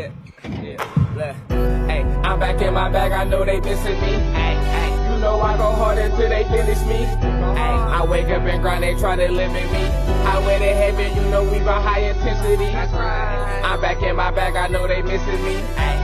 Yeah. Hey, I'm back in my bag, I know they missing me. Ay. You know I go hard until they finish me. Ay. I wake up and grind, they try to limit me. Highway to heaven, you know we run high intensity. That's right. I'm back in my bag, I know they missing me. Ay.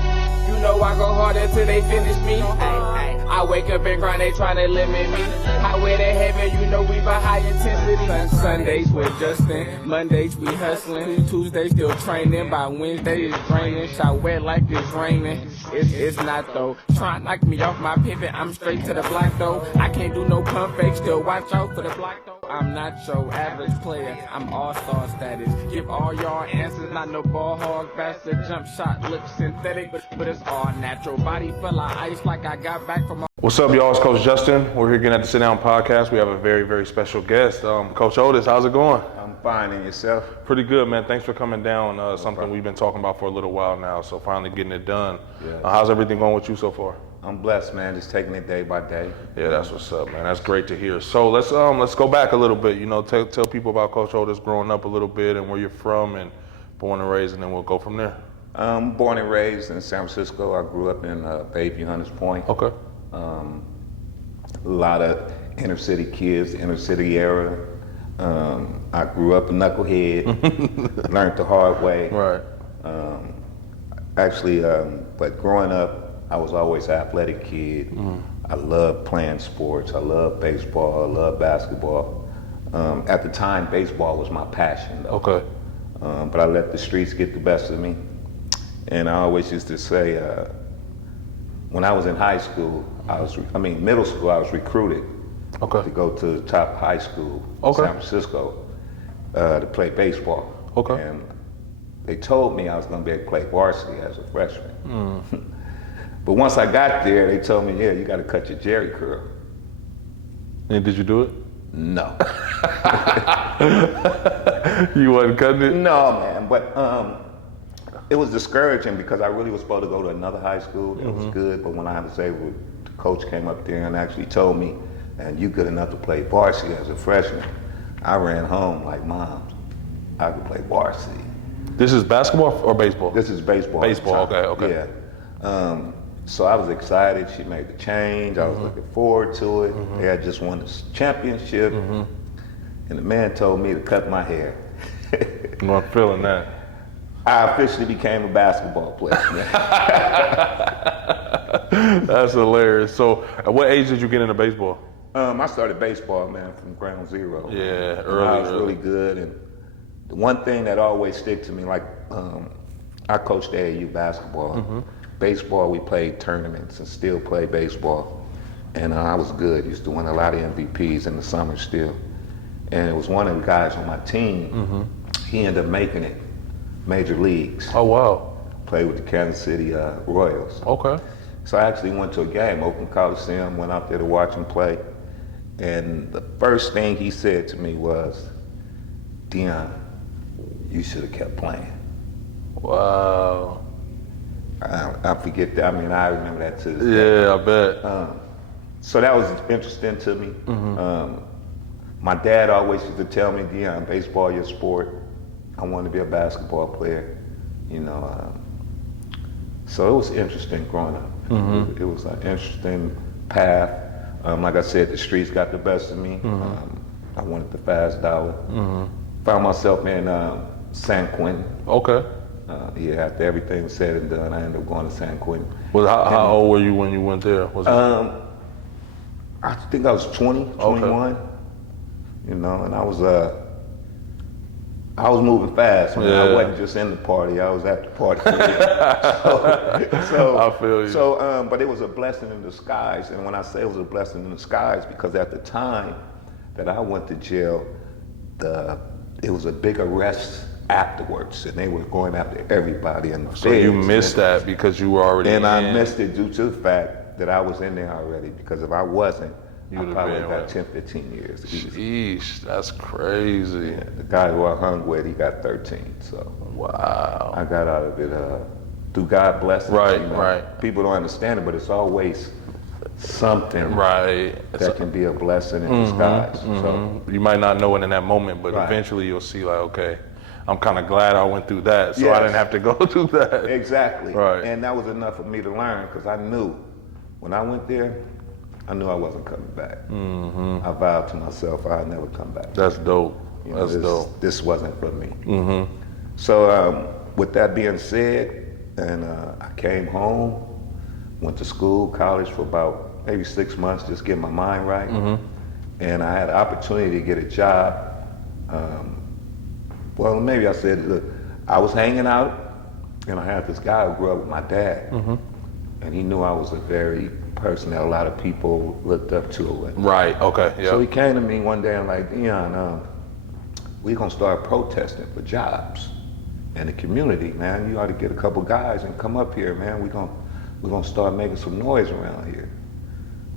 You know I go hard until they finish me. Ay. I wake up and grind, they tryna limit me. Highway to heaven, you know we run high intensity. Sundays we're Justin, Mondays we hustling, Tuesdays still training, by Wednesday it's draining. Shot wet like it's raining. It's not though. Try to knock me off my pivot, I'm straight to the block though. I can't do no pump fake, still watch out for the block though. I'm not your average player, I'm all-star status. Give all y'all answers, not no ball hog bastard. Jump shot looks synthetic, but it's all natural. Body full of ice like I got back from. What's up, y'all? It's Coach Justin. We're here again at the Sit Down Podcast. We have a very, very special guest, Coach Otis. How's it going? I'm fine, and yourself? Pretty good, man. Thanks for coming down. Something we've been talking about for a little while now, so finally getting it done. Yes. How's everything going with you so far? I'm blessed, man. Just taking it day by day. Yeah, that's what's up, man. That's great to hear. So let's go back a little bit. You know, tell people about Coach Otis growing up a little bit and where you're from and born and raised, and then we'll go from there. I'm born and raised in San Francisco. I grew up in Bayview, Hunters Point. Okay. A lot of inner city kids, inner city era. I grew up a knucklehead, learned the hard way. Right. But growing up, I was always an athletic kid. I loved playing sports. I loved baseball. I loved basketball. At the time, baseball was my passion, though. Okay. But I let the streets get the best of me. And I always used to say, when I was in high school, middle school, I was recruited to go to the top high school in San Francisco to play baseball. Okay. And they told me I was going to be able to play varsity as a freshman. But once I got there, they told me, yeah, you got to cut your jerry curl. And did you do it? No. You wasn't cutting it? No, man. But it was discouraging because I really was supposed to go to another high school. It was good, but when I was able, the coach came up there and actually told me, and you good enough to play varsity as a freshman. I ran home like, Mom, I could play varsity. This is basketball or baseball? This is baseball. Baseball, okay. Yeah. So I was excited. She made the change. I was looking forward to it. They had just won the championship. And the man told me to cut my hair. I'm not feeling that. I officially became a basketball player. That's hilarious. So at what age did you get into baseball? I started baseball, man, from ground zero. Yeah, early. I was really good. And the one thing that always stick to me, like I coached AAU basketball. Baseball, we played tournaments and still play baseball. And I was good. Used to win a lot of MVPs in the summer still. And it was one of the guys on my team. He ended up making it major leagues. Oh, wow. Played with the Kansas City Royals. Okay. So I actually went to a game, Oakland Coliseum, went out there to watch him play. And the first thing he said to me was, Dion, you should have kept playing. Wow. I forget that. I mean, I remember that to this day. Yeah, I bet. So that was interesting to me. My dad always used to tell me, Dion, baseball your sport. I wanted to be a basketball player, you know. So it was interesting growing up. It was an interesting path. Like I said, the streets got the best of me. I wanted the fast dollar. Found myself in San Quentin. Okay. After everything was said and done, I ended up going to San Quentin. Well, how old were you when you went there? Was it? I think I was 20, 21. You know, and I was moving fast. Man. I wasn't just in the party; I was at the party. so I feel you. So, but it was a blessing in disguise. And when I say it was a blessing in disguise, because at the time that I went to jail, it was a big arrest afterwards, and they were going after everybody in the So you missed that because you were already in. I missed it due to the fact that I was in there already, because if I wasn't, I probably got 10, 15 years. Sheesh, that's crazy. Yeah, the guy who I hung with, he got 13, so. Wow. I got out of it through God blessings. Right, you know? right. People don't understand it, but it's always something that can be a blessing in disguise. So you might not know it in that moment, but Right. eventually you'll see like, okay, I'm kind of glad I went through that, so I didn't have to go through that. Exactly. Right. And that was enough for me to learn because I knew when I went there, I knew I wasn't coming back. Mm-hmm. I vowed to myself I'd never come back. That's dope. You know, That's dope. This wasn't for me. Mm-hmm. So with that being said, and I came home, went to school, college for about maybe 6 months, just get my mind right. Mm-hmm. And I had an opportunity to get a job. Well, maybe I said, look, I was hanging out, and I had this guy who grew up with my dad. Mm-hmm. And he knew I was a very person that a lot of people looked up to. Right, okay, yeah. So he came to me one day and like, Dion, we're gonna start protesting for jobs in the community, man. You ought to get a couple guys and come up here, man. We're gonna start making some noise around here.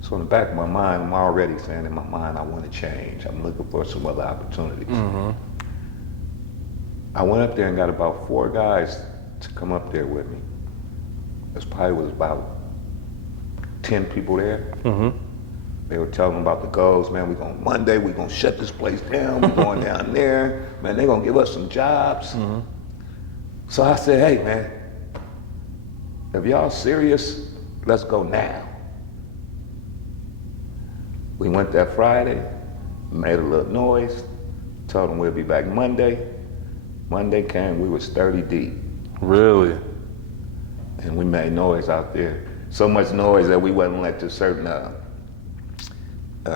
So in the back of my mind, I'm already saying in my mind, I want to change. I'm looking for some other opportunities. Mm-hmm. I went up there and got about 4 guys to come up there with me. There probably was about 10 people there. Mm-hmm. They were telling them about the goals, man. Monday, we're gonna shut this place down. We're going down there. Man, they're gonna give us some jobs. Mm-hmm. So I said, hey, man, if y'all serious, let's go now. We went that Friday, made a little noise, told them we'll be back Monday. Monday came, we was 30 deep. Really? And we made noise out there. So much noise that we wasn't let to certain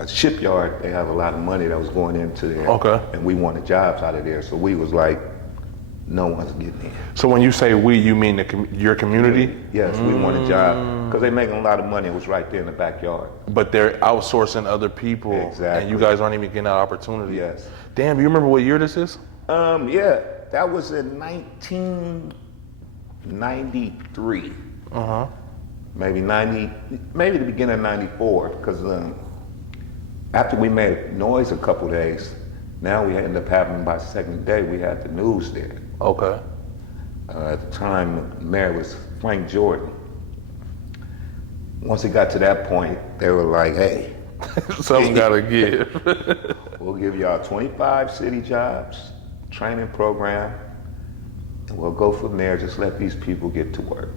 shipyard. They have a lot of money that was going into there. Okay. And we wanted jobs out of there. So we was like, no one's getting in. So when you say we, you mean your community? Yes, we want a job. Because they're making a lot of money. It was right there in the backyard. But they're outsourcing other people. Exactly. And you guys aren't even getting that opportunity. Yes. Damn, you remember what year this is? Yeah, that was in 1993. Uh-huh. Maybe the beginning of 94, because after we made noise a couple days, now we ended up having, by the second day, we had the news there. Okay. At the time, the mayor was Frank Jordan. Once it got to that point, they were like, hey. Something gotta give. We'll give y'all 25 city jobs, training program, and we'll go from there. Just let these people get to work.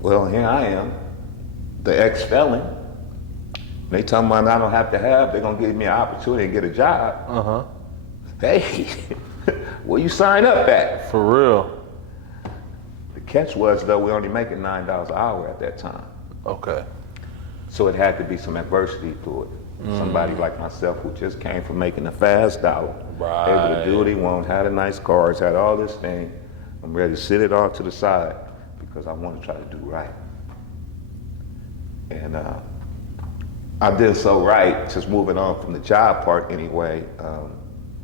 Well, here I am, the ex-felon. They talking about I don't have to have, they're gonna give me an opportunity to get a job. Uh-huh. Hey, where you sign up at? For real. The catch was though, we're only making $9 an hour at that time. Okay. So it had to be some adversity to it. Somebody like myself who just came from making a fast dollar, able to do what he wants, had a nice cars, had all this thing. I'm ready to sit it all to the side because I want to try to do right. And I did so right, just moving on from the job part anyway.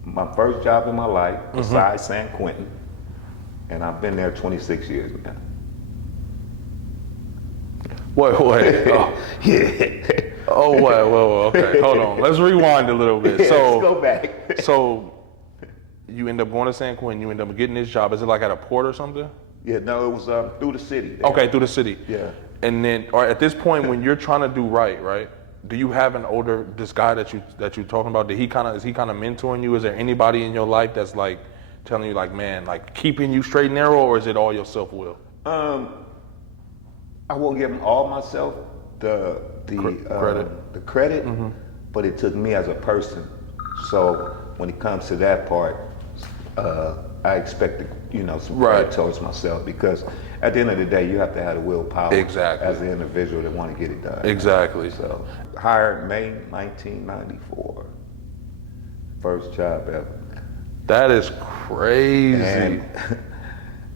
My first job in my life, besides San Quentin, and I've been there 26 years now. Wait. Oh. Yeah. Oh, wait, okay. Hold on. Let's rewind a little bit. Yeah, So, let's go back. So, you end up going to San Quentin, you end up getting this job. Is it like at a port or something? Yeah, no, it was through the city. There. Okay, through the city. Yeah. And then, or at this point, when you're trying to do right? Do you have this guy that you're talking about? Is he kind of mentoring you? Is there anybody in your life that's like telling you like, man, like keeping you straight and narrow, or is it all your self-will? I won't give all myself the credit, but it took me as a person. So when it comes to that part, I expect some credit towards myself because at the end of the day, you have to have the willpower as an individual to want to get it done. Exactly. So hired May 1994, first job ever. That is crazy. And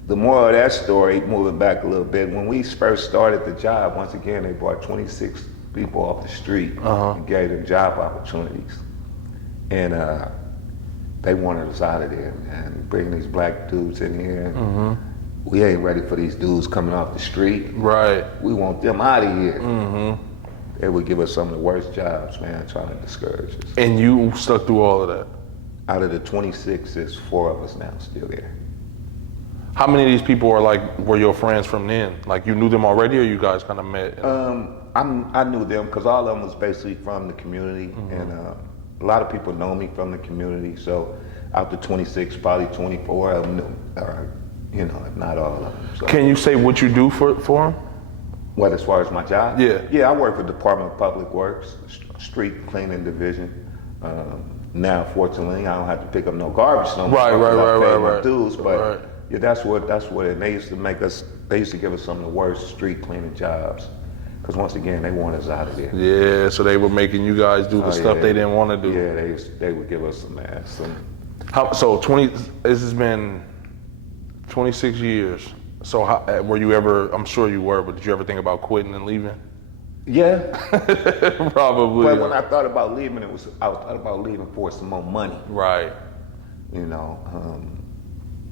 the moral of that story, moving back a little bit, when we first started the job, once again, they brought 26 people off the street and gave them job opportunities. And they wanted us out of there, man. Bringing these black dudes in here. We ain't ready for these dudes coming off the street. Right. We want them out of here. They would give us some of the worst jobs, man, trying to discourage us. And you stuck through all of that? Out of the 26, there's 4 of us now still there. How many of these people were your friends from then? Like you knew them already, or you guys kind of met? I knew them because all of them was basically from the community, and a lot of people know me from the community. So out the 26, probably 24 of them, or you know, if not all of them. So. Can you say what you do for him? What, as far as my job? Yeah. Yeah, I work for the Department of Public Works, Street Cleaning Division. Now, fortunately, I don't have to pick up no garbage no more. Right. Dues, but yeah, that's what it. They used to make us. They used to give us some of the worst street cleaning jobs, because once again, they want us out of there. Yeah, so they were making you guys do the stuff they didn't want to do. Yeah, they would give us some ass. So this has been 26 years. So were you ever? I'm sure you were, but did you ever think about quitting and leaving? Yeah, probably. But when I thought about leaving, I thought about leaving for some more money. Right. You know,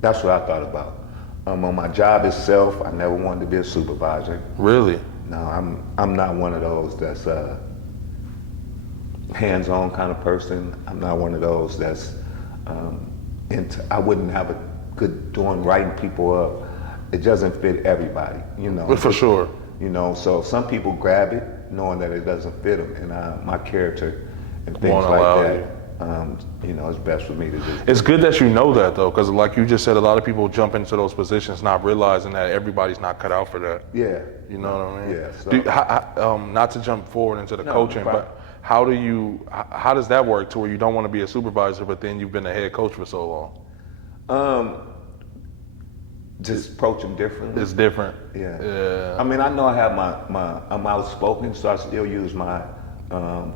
that's what I thought about. On my job itself, I never wanted to be a supervisor. Really? No, I'm not one of those that's hands-on kind of person. I'm not one of those that's I wouldn't have a good doing writing people up. It doesn't fit everybody, you know. For sure. You know, so some people grab it knowing that it doesn't fit them, and my character and things like that, you know, it's best for me to do. It's good that you know that, though, because like you just said, a lot of people jump into those positions not realizing that everybody's not cut out for that. Yeah. You know what I mean? Yeah. So, not to jump forward into the coaching, but how does that work to where you don't want to be a supervisor, but then you've been a head coach for so long? Just approach them differently. It's different. Yeah. I mean, I know I have I'm outspoken, so I still use my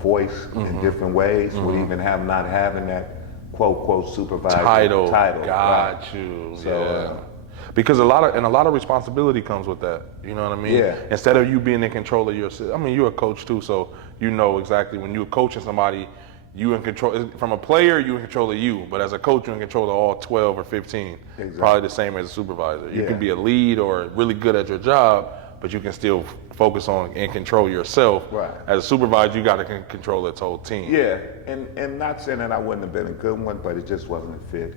voice in different ways, with even not having that quote supervisor title. Got you. So, because a lot of responsibility comes with that. You know what I mean? Yeah. Instead of you being in control of your, I mean, you're a coach too, so you know exactly when you're coaching somebody. You in control, from a player, you in control of you, but as a coach, you're in control of all 12 or 15. Exactly. Probably the same as a supervisor. You can be a lead or really good at your job, but you can still focus on and control yourself. Right. As a supervisor, you got to control its whole team. Yeah, and not saying that I wouldn't have been a good one, but it just wasn't a fit.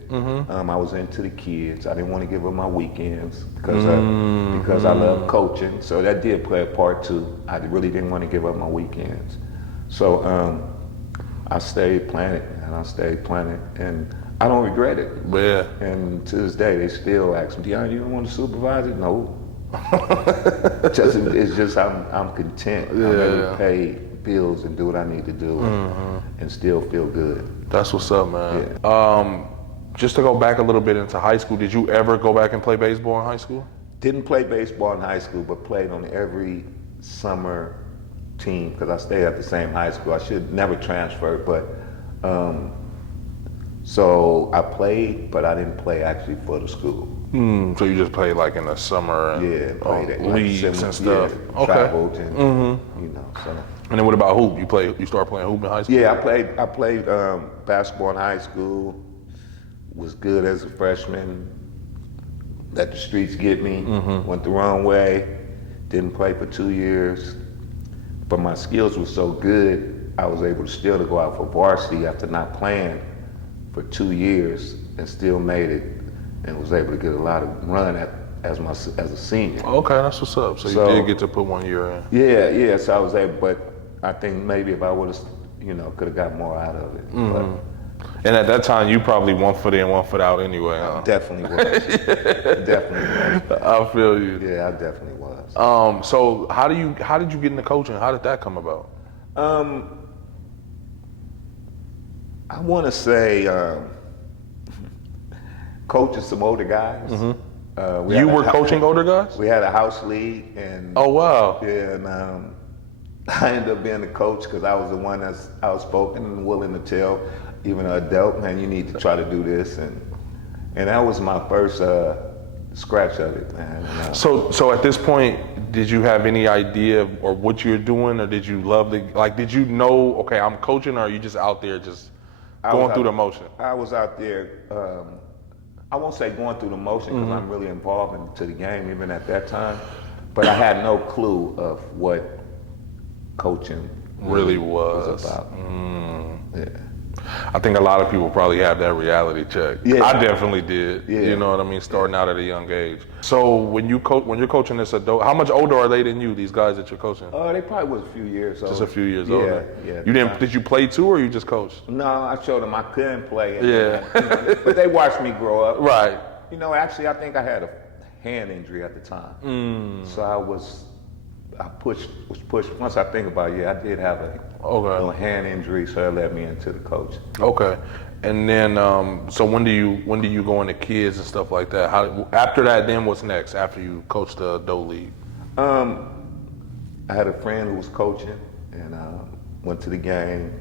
I was into the kids. I didn't want to give them my weekends because I love coaching, so that did play a part too. I really didn't want to give up my weekends. So, I stayed planted, and I don't regret it. Yeah. And to this day, they still ask me, "Deon, you don't want to supervise it?" No. It's just I'm content. I'm able to pay bills and do what I need to do, and still feel good. That's what's up, man. Yeah. Just to go back a little bit into high school, did you ever go back and play baseball in high school? Didn't play baseball in high school, but played on every summer team because I stayed at the same high school. I should never transfer, but so I played, but I didn't play actually for the school. So you just played like in the summer and played at leagues and stuff. Yeah, traveled and you know. So. And then what about hoop? You started playing hoop in high school? Yeah, I played basketball in high school. Was good as a freshman. Let the streets get me. Went the wrong way. Didn't play for 2 years. But my skills were so good, I was able to still go out for varsity after not playing for 2 years, and still made it, and was able to get a lot of run as a senior. Okay, that's what's up. So you did get to put 1 year in. Yeah. So I was able, but I think maybe if I would have, could have got more out of it. But, and at that time, you probably 1 foot in, 1 foot out anyway. Huh? Definitely was. Definitely was. I feel you. Yeah, I definitely was. So how did you get into coaching? How did that come about? I want to say coaching some older guys. You were coaching older guys? We had a house league, and oh wow. Yeah, and I ended up being the coach because I was the one that's outspoken and willing to tell even an adult, man, you need to try to do this, and that was my first scratch of it, man. So at this point, did you have any idea or what you're doing, or did you love did you know, okay, I'm coaching, or are you just out there just going through the motion? I was out there, I won't say going through the motion because I'm really involved into the game even at that time, but I had no clue of what coaching really was about. Yeah. I think a lot of people probably have that reality check. Yeah. I definitely did. Yeah. You know what I mean? Starting out at a young age. So when you're coaching this adult, how much older are they than you? These guys that you're coaching? They probably was a few years old. Just a few years Yeah, older. yeah. You didn't? Did you play too, or you just coached? No, I showed them I couldn't play. Yeah. But they watched me grow up. Right. You know, actually, I think I had a hand injury at the time. So I was pushed. Once I think about it, yeah, I did have a little hand injury, so that led me into the coaching. Okay. And then, so when do you go into kids and stuff like that? How after that? Then what's next? After you coach the adult league? I had a friend who was coaching, and went to the game,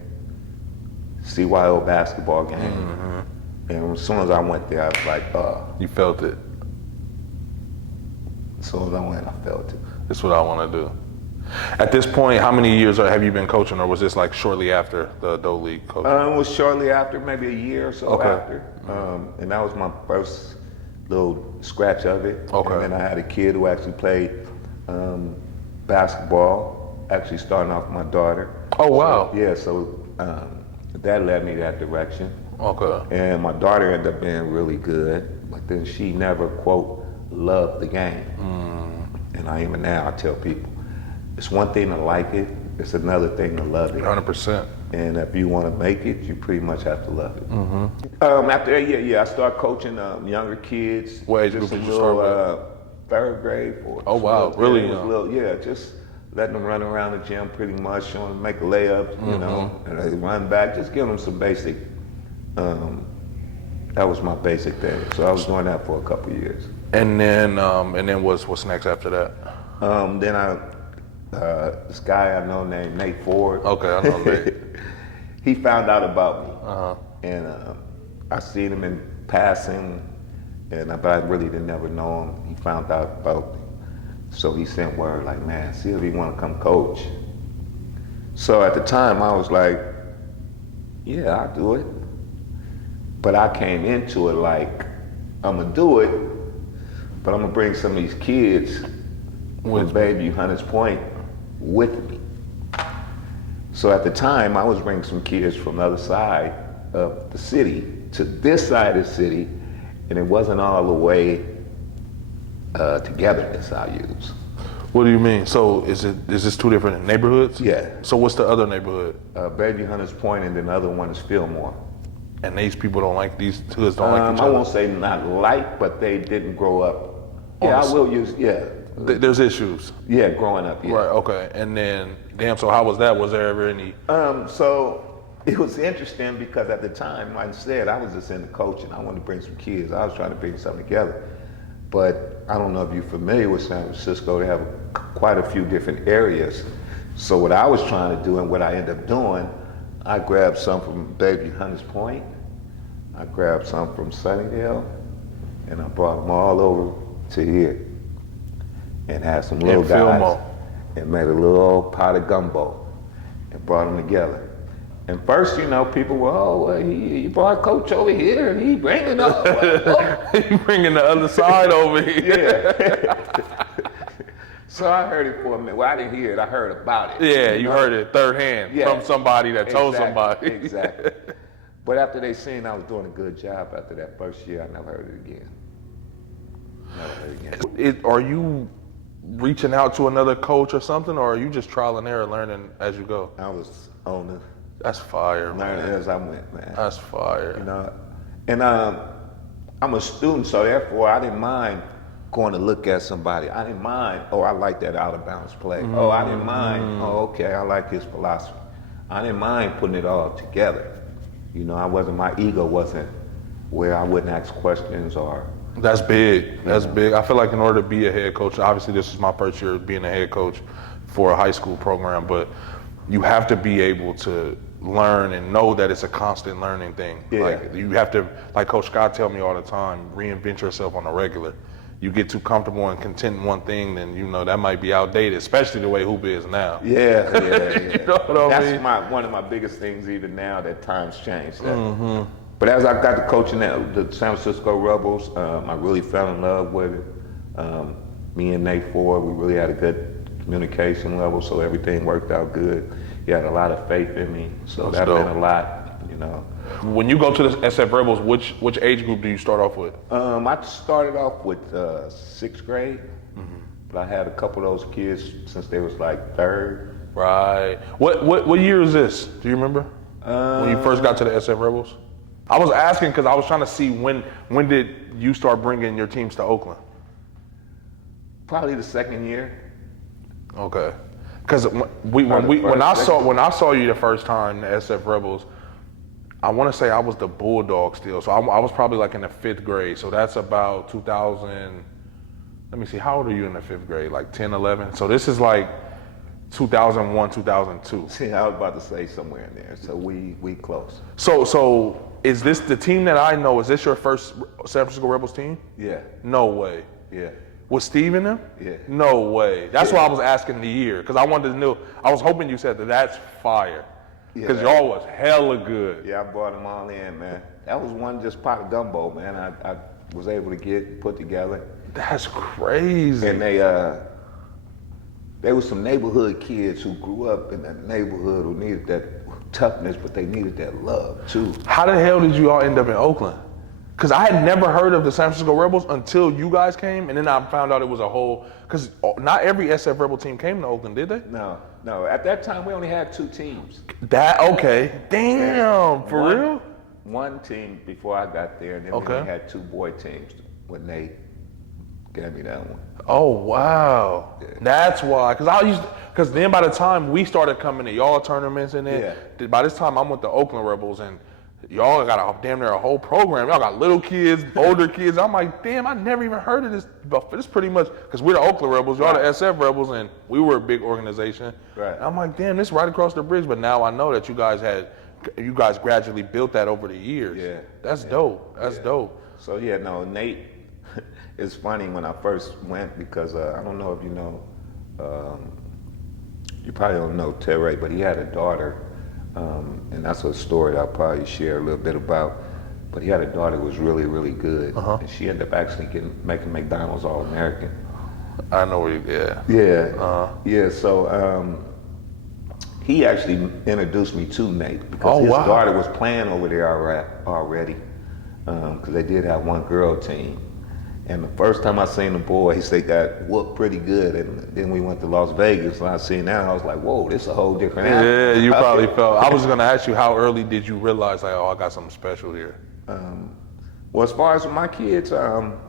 CYO basketball game. And as soon as I went there, I was like, You felt it. as soon as I went, I felt it. That's what I want to do. At this point, how many years have you been coaching, or was this like shortly after the adult league coaching? It was shortly after, maybe a year or so after. And that was my first little scratch of it. Okay. And then I had a kid who actually played basketball, actually starting off with my daughter. Oh, wow. So that led me that direction. Okay. And my daughter ended up being really good, but then she never, quote, loved the game. And even now I tell people, it's one thing to like it, it's another thing to love it. 100%. And if you want to make it, you pretty much have to love it. After that, I started coaching younger kids. What age just group a did you little, start third grade. Fourth. Oh, wow, really It was young. little, just letting them run around the gym pretty much, showing them make layups, you know, and they run back, just giving them some basic. That was my basic thing. So I was doing that for a couple of years. And then what's next after that? Then this guy I know named Nate Ford. Okay, I know Nate. He found out about me, and I seen him in passing, but I really didn't never know him. He found out about me, so he sent word like, "Man, see if he want to come coach." So at the time, I was like, "Yeah, I'll do it," but I came into it like, "I'm gonna do it, but I'm gonna bring some of these kids with Baby Hunters Point with me." So at the time, I was bringing some kids from the other side of the city to this side of the city, and it wasn't all the way togetherness I use. What do you mean? So is this two different neighborhoods? Yeah. So what's the other neighborhood? Baby Hunters Point, and then the other one is Fillmore. And these people don't like, these hoods don't like each I other? won't say not like, but they didn't grow up. Yeah, I will use, There's issues. Yeah, growing up, yeah. Right, okay. And then, so how was that? Was there ever any? So it was interesting because at the time, like I said, I was just into coaching. I wanted to bring some kids. I was trying to bring something together. But I don't know if you're familiar with San Francisco. They have quite a few different areas. So what I was trying to do and what I ended up doing, I grabbed some from Baby Hunters Point. I grabbed some from Sunnydale, and I brought them all over to here and had some little guys and made a little pot of gumbo and brought them together. And first, people were, he brought Coach over here and he bringing up. He bringing the other side over here. Yeah. So I heard it for a minute. Well, I didn't hear it. I heard about it. Yeah, you heard it third hand from somebody that told somebody. Exactly. But after they seen I was doing a good job after that first year, I never heard it again. Never heard it again. Are you reaching out to another coach or something, or are you just trial and error learning as you go? I was on the That's fire, man. learning as I went, man. That's fire. And I'm a student, so therefore I didn't mind going to look at somebody. I didn't mind, I like that out of bounds play. I didn't mind, okay, I like his philosophy. I didn't mind putting it all together. My ego wasn't where I wouldn't ask questions or. That's big. That's big. I feel like in order to be a head coach, obviously this is my first year being a head coach for a high school program, but you have to be able to learn and know that it's a constant learning thing. Yeah. Like you have to, like Coach Scott tell me all the time, reinvent yourself on a regular. You get too comfortable and content in one thing, then that might be outdated, especially the way hoop is now. Yeah. You know what I mean? That's one of my biggest things even now that times change. But as I got to coaching the San Francisco Rebels, I really fell in love with it. Me and Nate Ford, we really had a good communication level, so everything worked out good. He had a lot of faith in me, so That's that dope. meant a lot, When you go to the SF Rebels, which age group do you start off with? I started off with 6th grade, but I had a couple of those kids since they was like 3rd. Right. What year is this? Do you remember? When you first got to the SF Rebels? I was asking because I was trying to see when did you start bringing your teams to Oakland? Probably the 2nd year. Okay. Because when I saw you the first time, the SF Rebels, I want to say I was the Bulldog still. So I was probably like in the 5th grade. So that's about 2000. Let me see. How old are you in the 5th grade? Like 10, 11. So this is like 2001, 2002. See, I was about to say somewhere in there. So we close. So is this the team that I know? Is this your first San Francisco Rebels team? Yeah. No way. Yeah. Was Steve in them? Yeah. No way. That's why I was asking the year, because I wanted to know. I was hoping you said that. That's fire. Because y'all was hella good. Yeah, I brought them all in, man. That was one just pot of gumbo, man. I was able to get put together. That's crazy. And they were some neighborhood kids who grew up in that neighborhood who needed that toughness, but they needed that love too. How the hell did you all end up in Oakland? Because I had never heard of the San Francisco Rebels until you guys came, and then I found out it was a whole, because not every SF Rebel team came to Oakland, did they? No. At that time, we only had 2 teams. Okay. Damn, for real? One team before I got there, and then we only had 2 boy teams when they gave me that one. Oh, wow. Yeah. That's why. Because then by the time we started coming to y'all tournaments and then, by this time I'm with the Oakland Rebels, and y'all got damn near a whole program. Y'all got little kids, older kids. I'm like, damn, I never even heard of this. But this pretty much, because we're the Oakland Rebels, y'all the SF Rebels, and we were a big organization. Right. And I'm like, damn, this is right across the bridge. But now I know that you guys gradually built that over the years. Yeah. That's dope. That's dope. So Nate, it's funny when I first went, because I don't know if you know, you probably don't know Terry, but he had a daughter. And that's a story I'll probably share a little bit about. But he had a daughter who was really, really good. And she ended up actually making McDonald's All-American. I know where Yeah. So he actually introduced me to Nate, because his daughter was playing over there already. Because they did have one girl team. And the first time I seen the boys, they got whooped pretty good. And then we went to Las Vegas, and I seen that, and I was like, whoa, this is a whole different animal. Yeah, you probably felt. I was going to ask you, how early did you realize, like, oh, I got something special here? Well, as far as my kids, from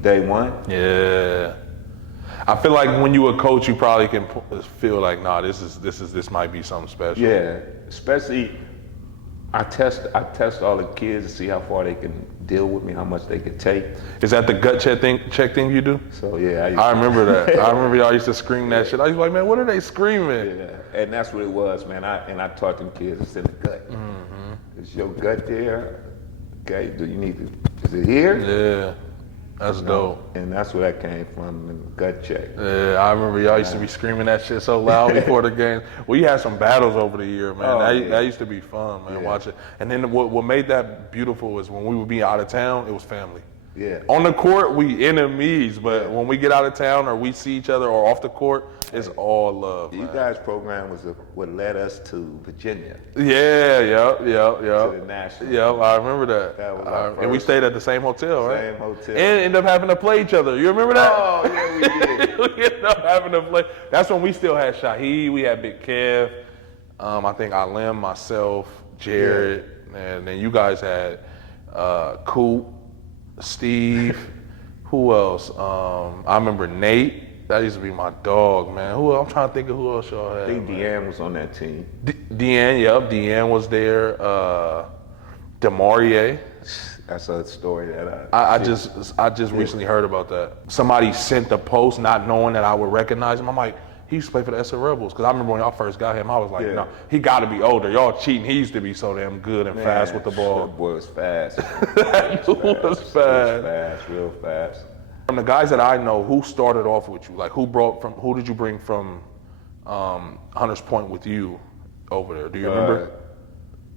day one. Yeah. I feel like when you a coach, you probably can feel like, nah, this might be something special. Yeah, especially I test all the kids to see how far they can deal with me, how much they can take. Is that the gut check thing you do? So yeah, I remember that. I remember y'all used to scream that shit. I was like, man, what are they screaming? Yeah, and that's what it was, man. I taught them kids, it's in the gut. Is your gut there? Okay, do you need to? Is it here? Yeah. That's dope. And that's where that came from, the gut check. Yeah, I remember y'all used to be screaming that shit so loud before the game. We had some battles over the year, man. That used to be fun, man, watch it. And then what made that beautiful is when we would be out of town, it was family. Yeah. On the court, we enemies, but when we get out of town or we see each other or off the court, it's all love. You guys' program was what led us to Virginia. Yeah, yep. To the national. Yep, I remember that. That was our first. And we stayed at the same hotel, right? Same hotel. And ended up having to play each other. You remember that? Oh, yeah, we did. We ended up having to play. That's when we still had Shaheed, we had Big Kev, I think Alim, myself, Jared, and then you guys had Coop, Steve, who else? I remember Nate. That used to be my dog, man. I'm trying to think of who else y'all had. I think Deanne was on that team. Deanne was there. Demarie. That's a story that I just recently heard about that. Somebody sent the post not knowing that I would recognize him. I'm like, he used to play for the SF Rebels. Because I remember when y'all first got him, I was like, no, he got to be older. Y'all cheating. He used to be so damn good and fast with the ball. That boy was fast. That was fast. Real fast. From the guys that I know, who started off with you? Like, who did you bring from Hunters Point with you over there? Do you remember?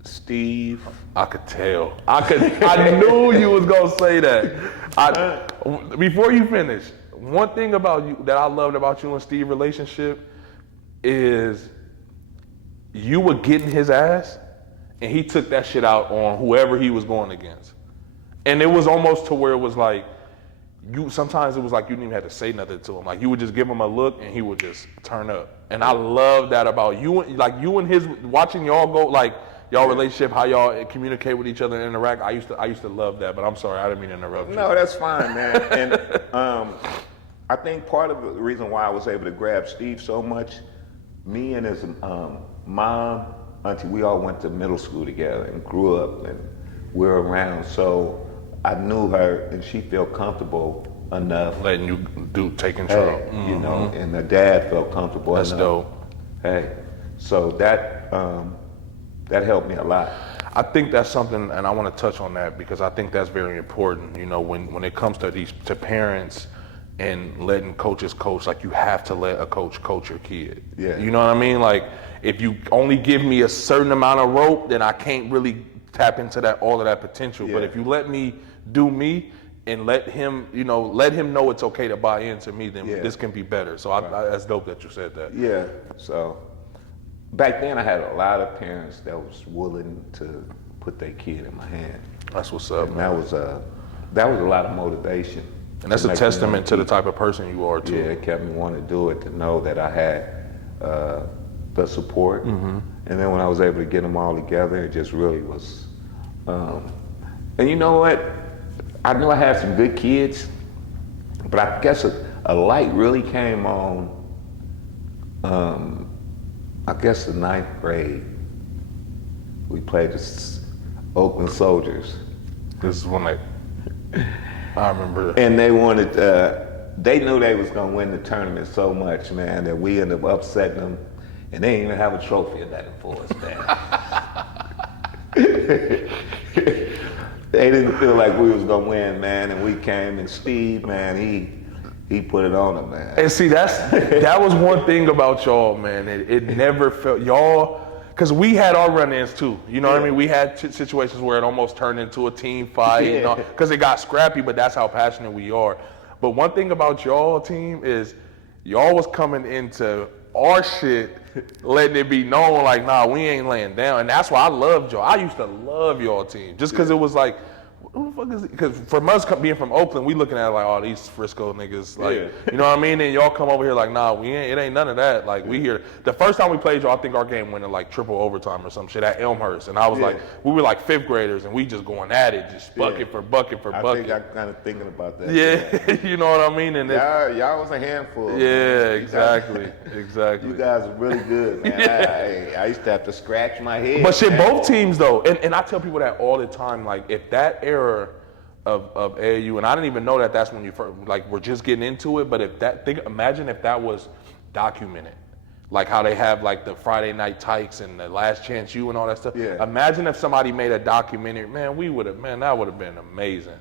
Steve. I could tell. I knew you was gonna say that. Before you finish, one thing about you that I loved about you and Steve's relationship is you were getting his ass, and he took that shit out on whoever he was going against. And it was almost to where it was like, sometimes it was like you didn't even have to say nothing to him. Like you would just give him a look and he would just turn up. And I love that about you. Like you and his, watching y'all go, like y'all relationship, how y'all communicate with each other and interact. I used to love that, but I'm sorry, I didn't mean to interrupt you. No, that's fine, man. And I think part of the reason why I was able to grab Steve so much, me and his mom, auntie, we all went to middle school together and grew up and we were around. So I knew her and she felt comfortable enough. Letting you take control. Hey, you know, and her dad felt comfortable enough. That's dope. Hey, so that helped me a lot. I think that's something, and I want to touch on that because I think that's very important. You know, when it comes to parents and letting coaches coach, like you have to let a coach coach your kid. Yeah. You know what I mean? Like if you only give me a certain amount of rope, then I can't really tap into all of that potential. Yeah. But if you let me do me and let him know it's okay to buy into me, then this can be better. So that's dope that you said that. Yeah. So back then I had a lot of parents that was willing to put their kid in my hand. That's what's up, And man. that was a lot of motivation. And that's a testament to the type of person you are too. Yeah, it kept me wanting to do it, to know that I had the support. And then when I was able to get them all together, it just really was. And you know what? I knew I had some good kids, but I guess a light really came on, I guess the 9th grade. We played the Oakland Soldiers. This is when I remember. And they wanted, they knew they was gonna win the tournament so much, man, that we ended up upsetting them, and they didn't even have a trophy or nothing for us, man. They didn't feel like we was gonna win, man, and we came, and Steve, man, he put it on them, man. And see, that was one thing about y'all, man. It never felt, y'all, because we had our run-ins too. You know what I mean? We had situations where it almost turned into a team fight, because it got scrappy, but that's how passionate we are. But one thing about y'all team is y'all was coming into our shit, letting it be known like, nah, we ain't laying down. And that's why I loved y'all. I used to love y'all team, just because it was like, who the fuck is it? Because from us being from Oakland, we looking at it like, oh, these Frisco niggas, like, you know what I mean? And y'all come over here like, nah, it ain't none of that. Like, we here. The first time we played y'all, I think our game went to like triple overtime or some shit at Elmhurst. And I was like, we were like 5th graders and we just going at it, just bucket for bucket for bucket. I think I'm kind of thinking about that. Yeah, you know what I mean? And y'all was a handful. Yeah, exactly. You guys are really good, man. I used to have to scratch my head. But shit, both teams though, and I tell people that all the time, like if that era of AAU, and I didn't even know that's when you first, like, we're just getting into it, but imagine if that was documented. Like how they have like the Friday Night Tykes and the Last Chance U and all that stuff. Yeah. Imagine if somebody made a documentary, man, that would have been amazing.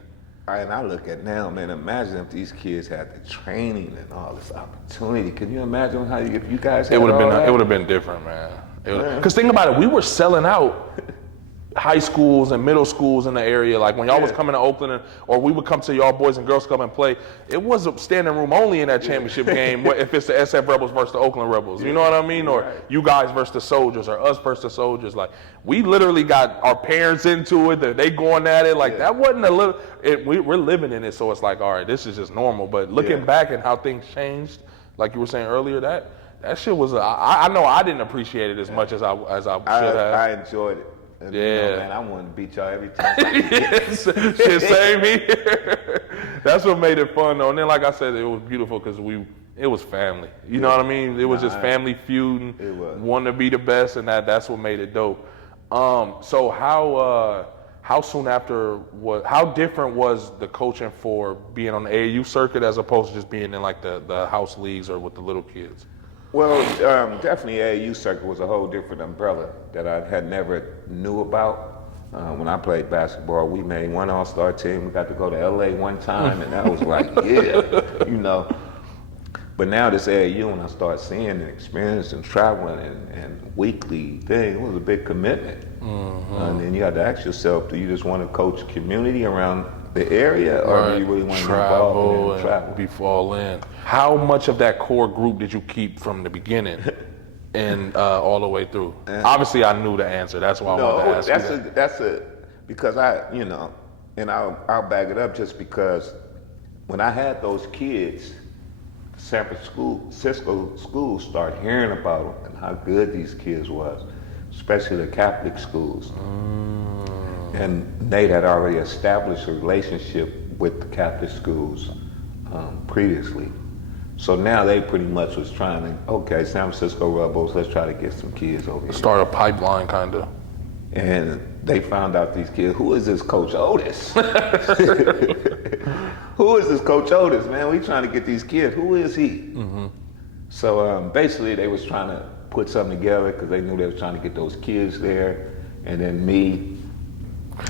And I look at now, man, imagine if these kids had the training and all this opportunity. Can you imagine if you guys had it would have been different, man. Because think about it, we were selling out high schools and middle schools in the area. Like when y'all was coming to Oakland, or we would come to y'all Boys and Girls Club and play, it was a standing room only in that championship game if it's the SF Rebels versus the Oakland Rebels. You know what I mean? Or you guys versus the Soldiers, or us versus the Soldiers. Like we literally got our parents into it. They going at it. Like that wasn't a little, we're living in it. So it's like, all right, this is just normal. But looking back at how things changed, like you were saying earlier, that shit was, I know I didn't appreciate it as much as I should have. I enjoyed it. And, you know, man, I wanted to beat y'all every time. Shit, same here. That's what made it fun, though. And then, like I said, it was beautiful because it was family. You know what I mean? It was just family feuding, wanting to be the best, and that's what made it dope. So how soon after how different was the coaching for being on the AAU circuit as opposed to just being in like the house leagues or with the little kids? Well, definitely AAU circuit was a whole different umbrella that I had never knew about. When I played basketball, we made one all-star team. We got to go to LA one time, and that was like, yeah, you know. But now this AAU, when I start seeing and experiencing and traveling and weekly thing, it was a big commitment. And then you had to ask yourself, do you just want to coach community around the area, or do you really want to travel and travel? Be all in. How much of that core group did you keep from the beginning? and all the way through? Obviously, I knew the answer. That's why I wanted to ask you that. That's because and I'll back it up just because when I had those kids, San Francisco schools started hearing about them and how good these kids was, especially the Catholic schools. And Nate had already established a relationship with the Catholic schools previously. So now they pretty much was trying to, okay, San Francisco Rebels, let's try to get some kids over here. Start a pipeline, kind of. And they found out these kids, who is this Coach Otis? Who is this Coach Otis, man? We trying to get these kids. Who is he? So basically they was trying to put something together because they knew they was trying to get those kids there. And then me.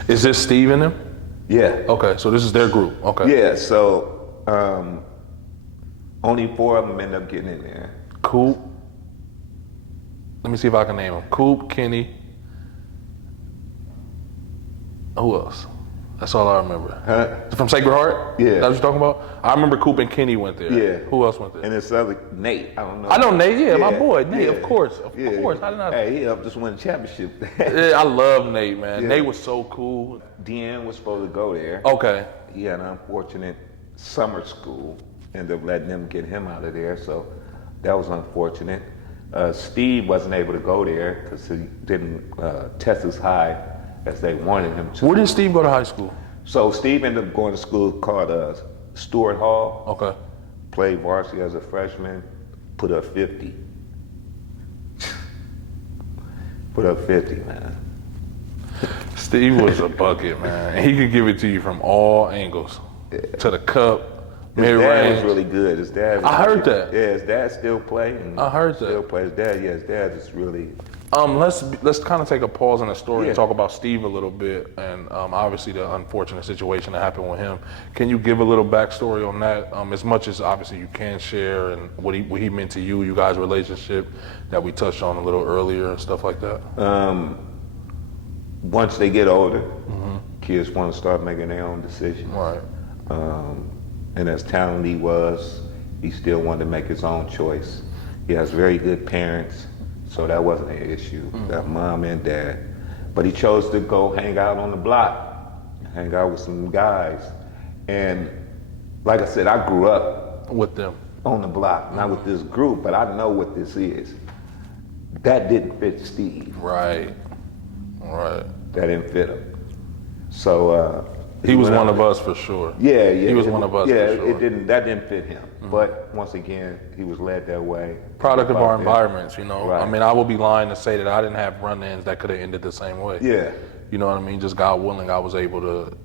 Is this Steve and them? Yeah. Okay, so this is their group. Okay. Yeah, so only 4 of them end up getting in there. Coop. Let me see if I can name them. Coop, Kenny. Who else? That's all I remember. Huh? From Sacred Heart? Yeah. That's what you're talking about? I remember Coop and Kenny went there. Yeah. Who else went there? And this other Nate, I don't know. I know Nate, yeah, my boy, Nate, of course. Of course. How did I? Hey, he helped us win a championship. Yeah, I love Nate, man. Yeah. Nate was so cool. Deanne was supposed to go there. Okay. He had an unfortunate summer school. Ended up letting them get him out of there, so that was unfortunate. Steve wasn't able to go there because he didn't test as high as they wanted him to. Where did Steve go to high school? So Steve ended up going to school called Stewart Hall. Okay. Played varsity as a freshman, put up 50. Put up 50, man. Steve was a bucket, man. He could give it to you from all angles. Yeah. To the cup, His dad was mid-range. really good. His dad. I heard that. Yeah, his dad still play. And I heard that. Still plays. His dad is really. Let's kind of take a pause in the story Yeah. and talk about Steve a little bit, and obviously the unfortunate situation that happened with him. Can you give a little backstory on that, as much as obviously you can share, and what he meant to you, you guys' relationship that we touched on a little earlier and stuff like that? Once they get older, kids want to start making their own decisions. Right. And as talented he was, he still wanted to make his own choice. He has very good parents, so that wasn't an issue, that mom and dad. But he chose to go hang out on the block, hang out with some guys. And like I said, I grew up With them. on the block, not with this group, but I know what this is. That didn't fit Steve. Right. Right. That didn't fit him. So He was went one out of us for sure. Yeah. He was one of us Yeah, for sure. that didn't fit him. But once again, he was led that way. Product of our About that. environments, you know. Right. I mean, I would be lying to say that I didn't have run-ins that could have ended the same way. Yeah. You know what I mean? Just God willing, I was able to,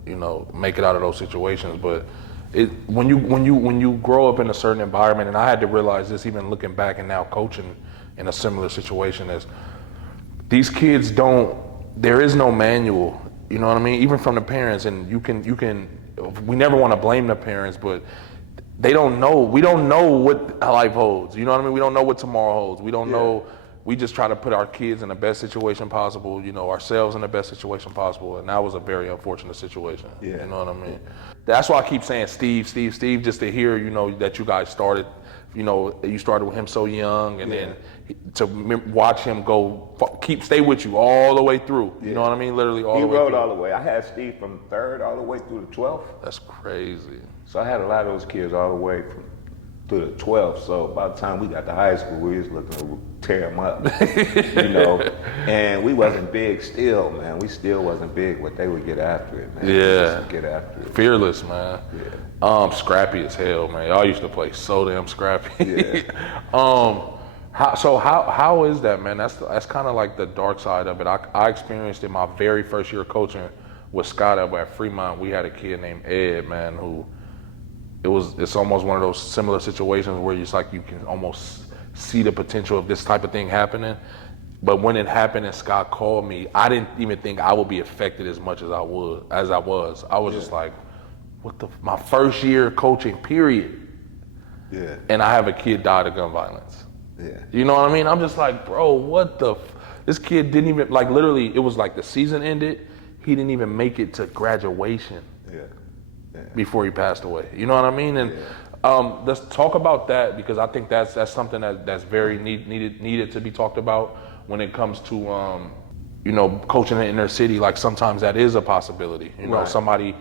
make it out of those situations. But when you grow up in a certain environment, and I had to realize this even looking back and now coaching in a similar situation, is these kids there is no manual. You know what I mean? Even from the parents, and you can. We never want to blame the parents, but they don't know. We don't know what life holds. You know what I mean? We don't know what tomorrow holds. We don't know. We just try to put our kids in the best situation possible, ourselves in the best situation possible. And that was a very unfortunate situation. Yeah. You know what I mean? That's why I keep saying Steve, just to hear, that you guys started, you started with him so young, and then to watch him stay with you all the way through. You know what I mean? Literally all the way through. He rode all the way. I had Steve from 3rd all the way through the 12th. That's crazy. So I had a lot of those kids all the way through the 12th. So by the time we got to high school, we was looking to tear them up, And we wasn't big still, man. We still wasn't big, but they would get after it, man. Yeah. Get after it. Fearless, man. Yeah. Scrappy as hell, man. Y'all used to play so damn scrappy. Yeah. How is that, man? That's kind of like the dark side of it. I experienced it my very first year coaching with Scott up at Fremont. We had a kid named Ed, man, who it's almost one of those similar situations where it's like you can almost see the potential of this type of thing happening. But when it happened and Scott called me, I didn't even think I would be affected as much as I was. I was just like, my first year coaching, period. Yeah. And I have a kid die to gun violence. Yeah. You know what I mean? I'm just like, bro, what the this kid didn't even, literally, it was like the season ended, he didn't even make it to graduation. Yeah. before he passed away. You know what I mean? And let's talk about that, because I think that's something that's very needed to be talked about when it comes to you know, coaching in the inner city. Like sometimes that is a possibility. You know, somebody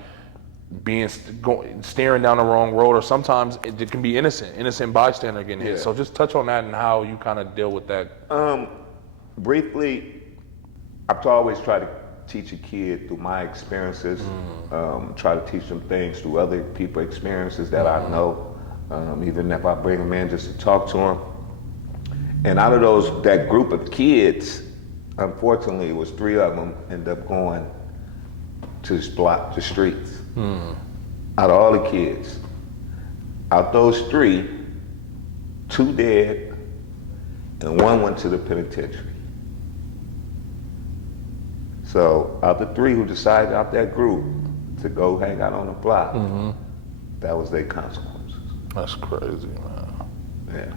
staring down the wrong road, or sometimes it can be innocent bystander getting hit. So just touch on that and how you kind of deal with that. Briefly, I've always tried to teach a kid through my experiences, try to teach them things through other people's experiences that I know, even if I bring them in just to talk to them. And out of that group of kids, unfortunately, it was 3 of them ended up going to the streets. Out of all the kids, out those 3, 2 dead, and 1 went to the penitentiary. So out the 3 who decided out that group to go hang out on the block, that was their consequences. That's crazy, man. Yeah.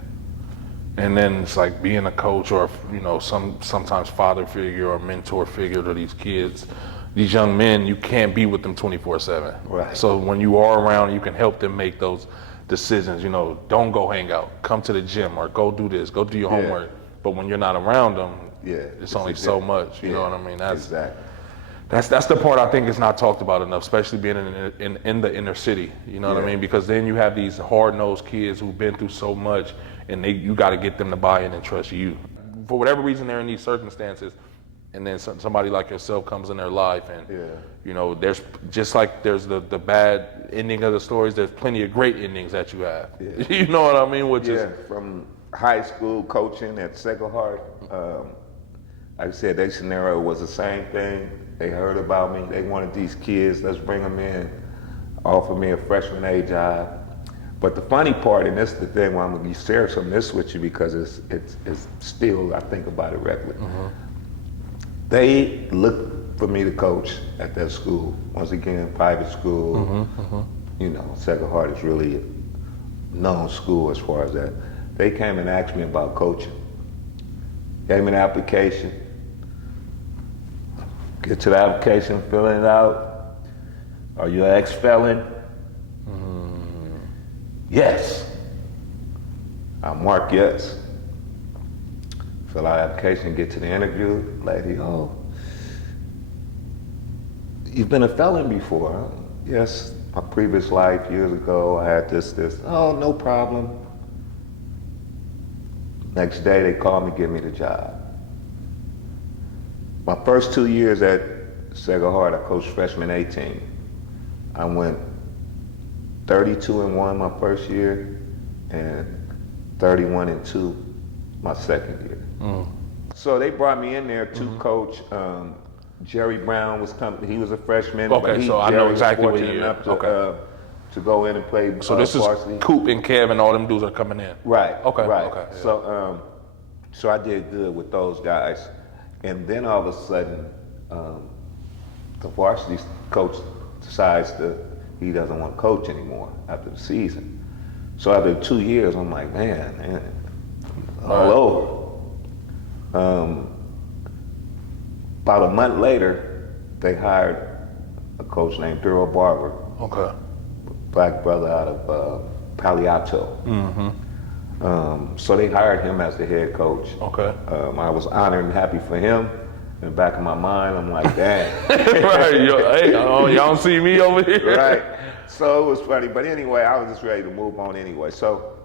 And then it's like being a coach, or you know, sometimes father figure or mentor figure to these kids, these young men. You can't be with them 24/7. Right. So when you are around, you can help them make those decisions. You know, don't go hang out, come to the gym, or go do this, go do your homework. But when you're not around them, it's only so much. You know what I mean? Exactly. That's the part I think is not talked about enough, especially being in the inner city. You know what I mean? Because then you have these hard-nosed kids who've been through so much, and you got to get them to buy in and trust you. For whatever reason, they're in these circumstances, and then somebody like yourself comes in their life, and you know, there's just like there's the bad ending of the stories. There's plenty of great endings that you have. You know what I mean? Which is from high school coaching at Sacred Heart. Like I said, their scenario was the same thing. They heard about me. They wanted these kids. Let's bring them in. Offer me a freshman A job. But the funny part, and this is the thing why I'm going to share some of this with you, because it's still, I think about it regularly. They looked for me to coach at that school. Once again, private school. You know, Sacred Heart is really a known school as far as that. They came and asked me about coaching. Gave me an application. Get to the application, filling it out. Are you an ex-felon? Yes. I mark yes. Fill out the application, get to the interview. Lady, you've been a felon before, huh? Yes, my previous life, years ago, I had this. Oh, no problem. Next day, they called me, give me the job. My first 2 years at Sacred Heart, I coached freshman A team. I went 32-1 my first year, and 31-2 my second year. So they brought me in there to coach. Jerry Brown was coming. He was a freshman. Okay, so I know exactly what year. To go in and play. So this varsity. is Coop and Kev and all them dudes are coming in. Right. Okay. Right. Okay. So, so I did good with those guys, and then all of a sudden, the varsity coach decides that he doesn't want to coach anymore after the season. So after 2 years, I'm like, man, all over. About a month later, they hired a coach named Daryl Barber. Okay. Black brother out of Palo Alto. So they hired him as the head coach. Okay. I was honored and happy for him. In the back of my mind, I'm like, damn. Right. Y'all don't see me over here. Right. So it was funny. But anyway, I was just ready to move on anyway. So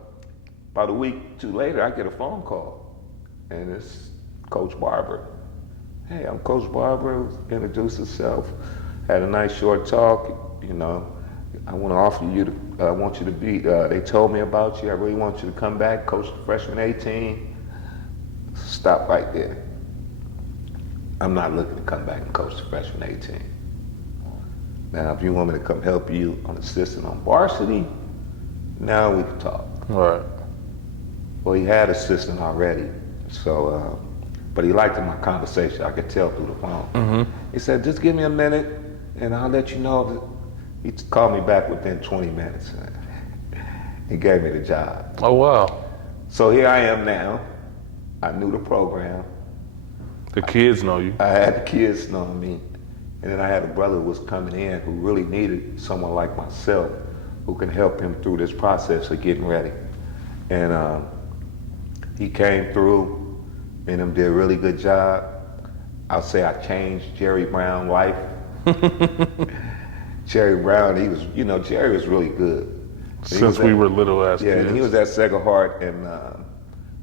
about a week or two later, I get a phone call. And it's Coach Barber. Hey, I'm Coach Barber. Introduced himself. Had a nice short talk. You know, I want to offer you, I want you to be, they told me about you. I really want you to come back, coach the freshman A team. Stop right there. I'm not looking to come back and coach the freshman A team. Now, if you want me to come help you on assistant on varsity, now we can talk. Right. Well, he had assistant already, so, but he liked my conversation. I could tell through the phone. He said, just give me a minute and I'll let you know that. He called me back within 20 minutes. He gave me the job. Oh, wow. So here I am now. I knew the program. The kids know you. I had the kids knowing me. And then I had a brother who was coming in who really needed someone like myself who can help him through this process of getting ready. And he came through, and him did a really good job. I'll say I changed Jerry Brown's life. Jerry Brown, he was, Jerry was really good. Since we were little ass yeah, kids. and he was at Sacred Heart, and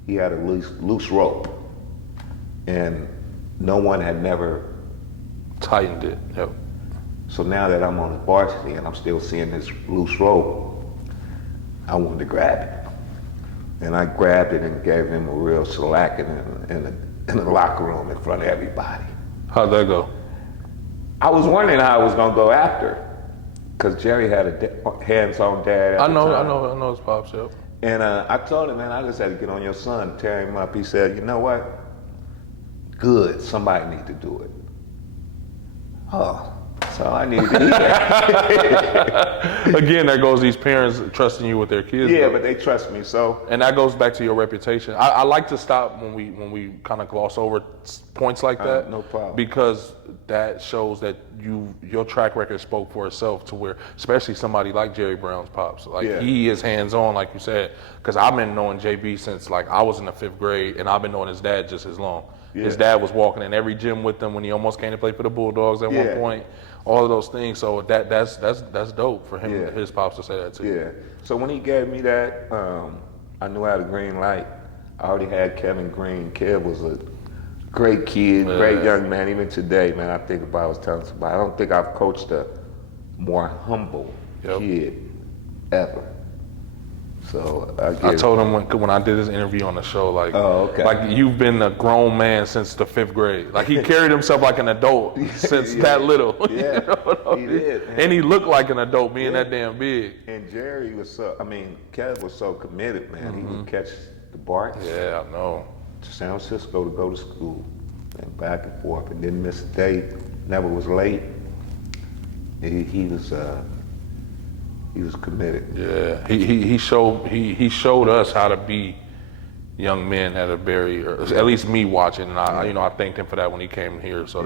he had a loose rope, and no one had never tightened it. Yep. So now that I'm on the varsity and I'm still seeing this loose rope, I wanted to grab it. And I grabbed it and gave him a real shellacking in the locker room in front of everybody. How'd that go? I was wondering how I was gonna go after, because Jerry had a hands-on dad at I the know time. his pops, yep. And I told him, man, I just had to get on your son, tear him up. He said, you know what? Good, somebody need to do it. Oh, so I needed to hear that. Again, there goes these parents trusting you with their kids. Yeah, though. but they trust me, so. And that goes back to your reputation. I like to stop when we kind of gloss over points like that. No problem. Because that shows that your track record spoke for itself, to where, especially somebody like Jerry Brown's pops, like Yeah. he is hands-on, like you said. Because I've been knowing JB since like I was in the 5th grade, and I've been knowing his dad just as long. Yeah. His dad was walking in every gym with him when he almost came to play for the Bulldogs at one point. All of those things. So that's dope for him, his pops, to say that too. Yeah. So when he gave me that, I knew I had a green light. I already had Kevin Green. Kev was a great kid, great young man. Even today, man, I think about, I was telling somebody, I don't think I've coached a more humble kid ever. So I told him when I did his interview on the show, like, like you've been a grown man since the 5th grade. Like he carried himself like an adult since that little. Yeah, you know what I mean? He did. Man. And he looked like an adult being that damn big. And Jerry was Kev was so committed, man. He would catch the BART. Yeah, I know. To San Francisco to go to school, and back and forth, and didn't miss a day. Never was late. He was committed. Yeah, he showed us how to be young men at a very, or at least me watching, and I thanked him for that when he came here. So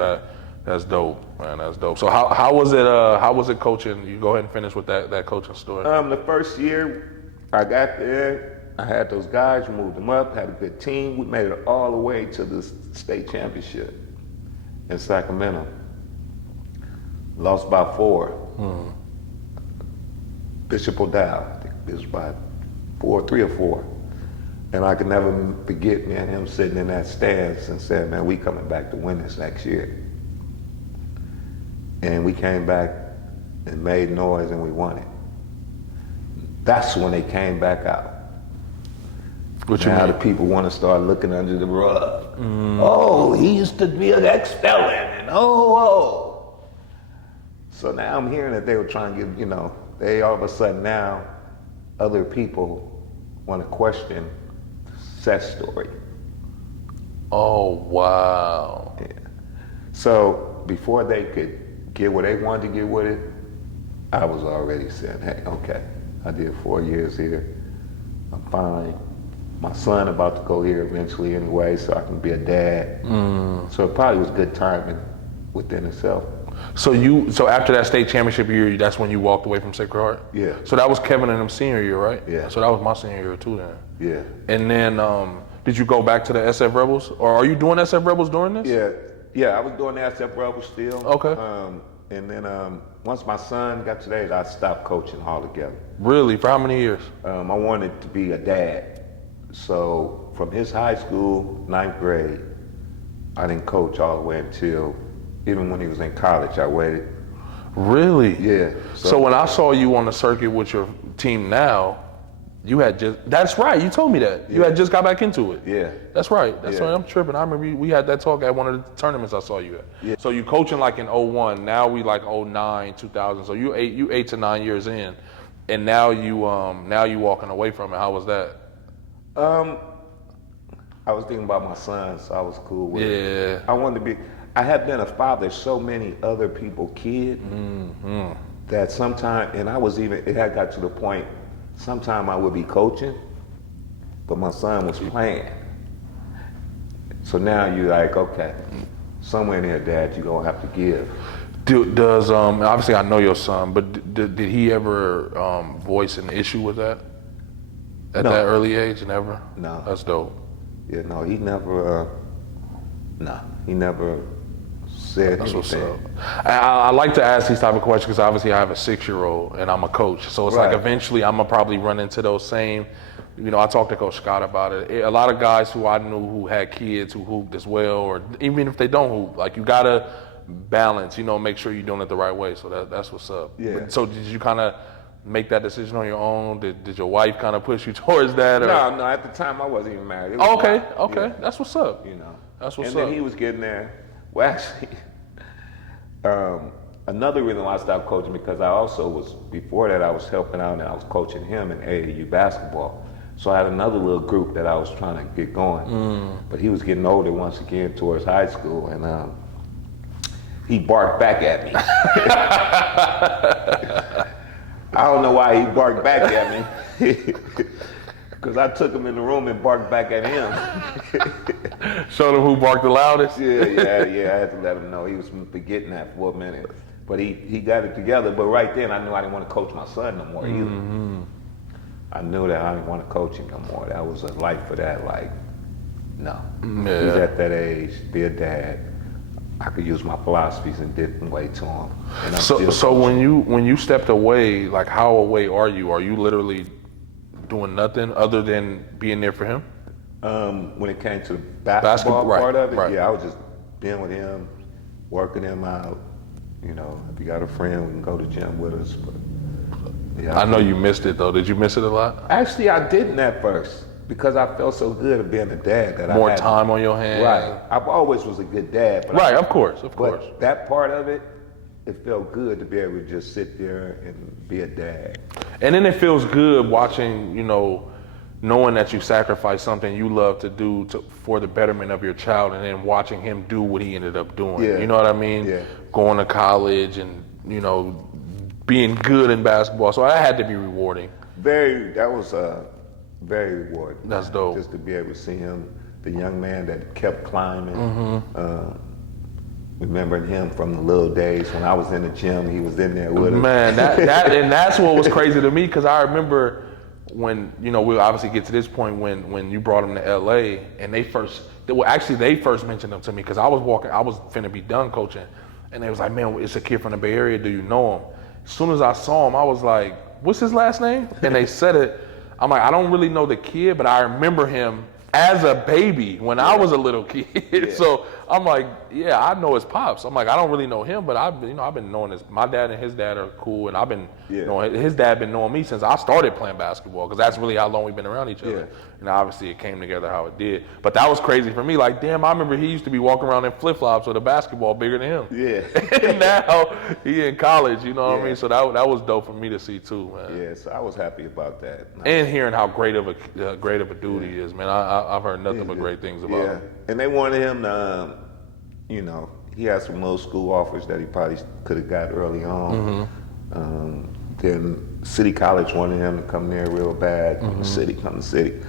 that's dope, man. That's dope. So how was it? How was it coaching? You go ahead and finish with that coaching story. The first year I got there, I had those guys, moved them up, had a good team. We made it all the way to the state championship in Sacramento. Lost by 4. Bishop O'Dowd, I think it was by 3 or 4. And I could never forget, man, him sitting in that stands and saying, man, we coming back to win this next year. And we came back and made noise and we won it. That's when they came back out. Now the people want to start looking under the rug. Oh, he used to be an ex-felon, and oh. So now I'm hearing that they were trying to give, they all of a sudden now, other people want to question the success story. Oh, wow. Yeah. So before they could get what they wanted to get with it, I was already saying, hey, okay, I did 4 years here. I'm fine. My son about to go here eventually anyway, so I can be a dad. So it probably was good timing within itself. So after that state championship year, that's when you walked away from Sacred Heart? Yeah. So that was Kevin and them senior year, right? Yeah. So that was my senior year too then. Yeah. And then did you go back to the SF Rebels? Or are you doing SF Rebels during this? Yeah, I was doing the SF Rebels still. Okay. And then once my son got to that, I stopped coaching altogether. Really? For how many years? I wanted to be a dad. So from his high school, 9th grade, I didn't coach all the way until, even when he was in college, I waited. Really? Yeah. So when I saw you on the circuit with your team now, you had that's right, you told me that. You had just got back into it. Yeah. That's right, right, I'm tripping. I remember we had that talk at one of the tournaments I saw you at. Yeah. So you coaching like in 01, now we like 09, 2000, so you 8 to 9 years in, and now you walking away from it. How was that? I was thinking about my son, so I was cool with it. I wanted to be, I have been a father to so many other people's kids that sometimes, and I was even, it had got to the point, sometime I would be coaching, but my son was playing. So now you're like, okay, somewhere in there, Dad, you're gonna have to give. Does obviously I know your son, but did he ever voice an issue with that at No. that early age? Never. No. That's dope. Yeah, no, he never. He never said That's what's anything. up. I like to ask these type of questions because obviously I have a 6-year-old and I'm a coach, so it's like Right. eventually I'm gonna probably run into those same. You know, I talked to Coach Scott about it. A lot of guys who I knew who had kids who hooped as well, or even if they don't hoop, like you gotta balance. You know, make sure you're doing it the right way. So that's what's up. Yeah. So did you kind of make that decision on your own? Did your wife kind of push you towards that? Or? No, at the time I wasn't even married. It was Okay, not- okay, yeah, that's what's up. you know. That's what's and up. then he was getting there. Well, actually, another reason why I stopped coaching because I also was before that I was helping out and I was coaching him in AAU basketball. So I had another little group that I was trying to get going. But he was getting older once again towards high school, and he barked back at me. I don't know why he barked back at me. Because I took him in the room and barked back at him. Showed him who barked the loudest. Yeah, I had to let him know. He was forgetting that for a minute. But he got it together. But right then I knew I didn't want to coach my son no more either. I knew that I didn't want to coach him no more. That was a life for that, like, no. Yeah. He's at that age, be a dad. I could use my philosophies and different way to him. And I'm still So coaching. when you stepped away, like how away are you? Are you literally doing nothing other than being there for him? When it came to the basketball right, part of it, right. yeah, I was just being with him, working him out. You know, if you got a friend, we can go to the gym with us. But yeah, I know you missed it though. Did you miss it a lot? Actually, I didn't at first because I felt so good at being a dad that More I had time on your hands. Right. I always was a good dad. But Right, of course. But that part of it, it felt good to be able to just sit there and be a dad. And then it feels good watching, you know, knowing that you sacrificed something you love to do for the betterment of your child, and then watching him do what he ended up doing. Yeah. You know what I mean? Yeah. Going to college and, you know, being good in basketball. So that had to be rewarding. That was very rewarding. That's dope. Just to be able to see him, the young man that kept climbing. Remembering him from the little days when I was in the gym, he was in there with us. Man, that and that's what was crazy to me, because I remember when, you know, we'll obviously get to this point when you brought him to LA and they first mentioned him to me, because I was finna be done coaching, and they was like, man, it's a kid from the Bay Area, do you know him? As soon as I saw him, I was like, what's his last name? And they said it. I'm like, I don't really know the kid, but I remember him as a baby when I was a little kid. Yeah. So I'm like, yeah, I know his pops. I'm like, I don't really know him, but I've been knowing this. My dad and his dad are cool, and I've been knowing his dad been knowing me since I started playing basketball, because that's really how long we've been around each other. Yeah. And obviously it came together how it did. But that was crazy for me. Like, damn, I remember he used to be walking around in flip-flops with a basketball bigger than him. Yeah. And now he in college, you know what I Yeah. mean? So that was dope for me to see too, man. Yeah, so I was happy about that. And hearing how great of a dude he is, man. I've heard nothing but great things about him. And they wanted him to, you know, he had some low school offers that he probably could have got early on. Then City College wanted him to come there real bad. Come to City.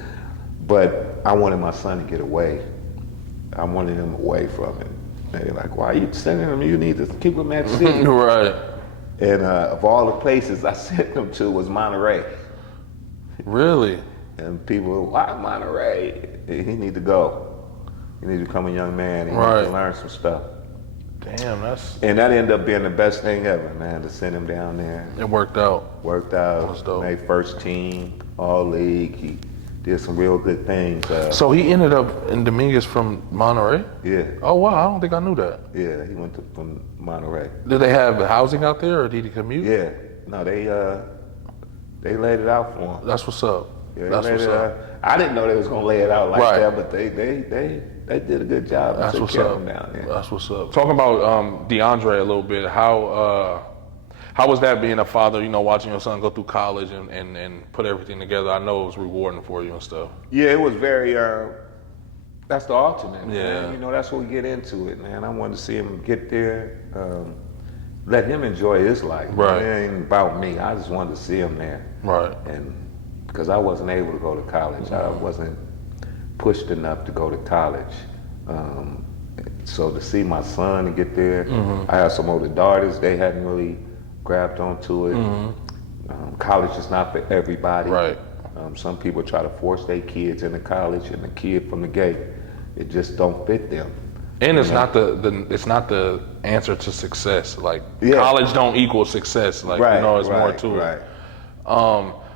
But I wanted my son to get away. I wanted him away from it. And they're like, why are you sending him? You need to keep him at City. Right. And of all the places I sent him to was Monterey. Really? And people were, why Monterey? He need to go. He need to become a young man. He Right. need to learn some stuff. Damn, And that ended up being the best thing ever, man, to send him down there. it worked out. Worked That's out, dope. made first team, all league. He did some real good things. So he ended up in Dominguez from Monterey? Yeah, Oh wow, I don't think I knew that. yeah, he went from Monterey. Did they have housing out there, or did he commute? Yeah, no, they laid it out for him. That's what's up. Yeah, they That's laid what's it up. out. I didn't know they was gonna lay it out like Right. that, but they did a good job. They That's took what's care of up. him down there. That's what's up. Talking about DeAndre a little bit, how was that being a father, you know, watching your son go through college and put everything together? I know it was rewarding for you and stuff. Yeah, it was very. That's the alternate. Yeah. Man. You know, that's what we get into it, man. I wanted to see him get there, let him enjoy his life. Right. It ain't about me. I just wanted to see him there. Right. And because I wasn't able to go to college, I wasn't pushed enough to go to college. So to see my son to get there, I have some older daughters, they hadn't really grabbed onto it. College is not for everybody. Right. Some people try to force their kids into college, and the kid from the gate, it just don't fit them. And it's not it's not the answer to success. Like Yeah. college don't equal success. Like it's more to it.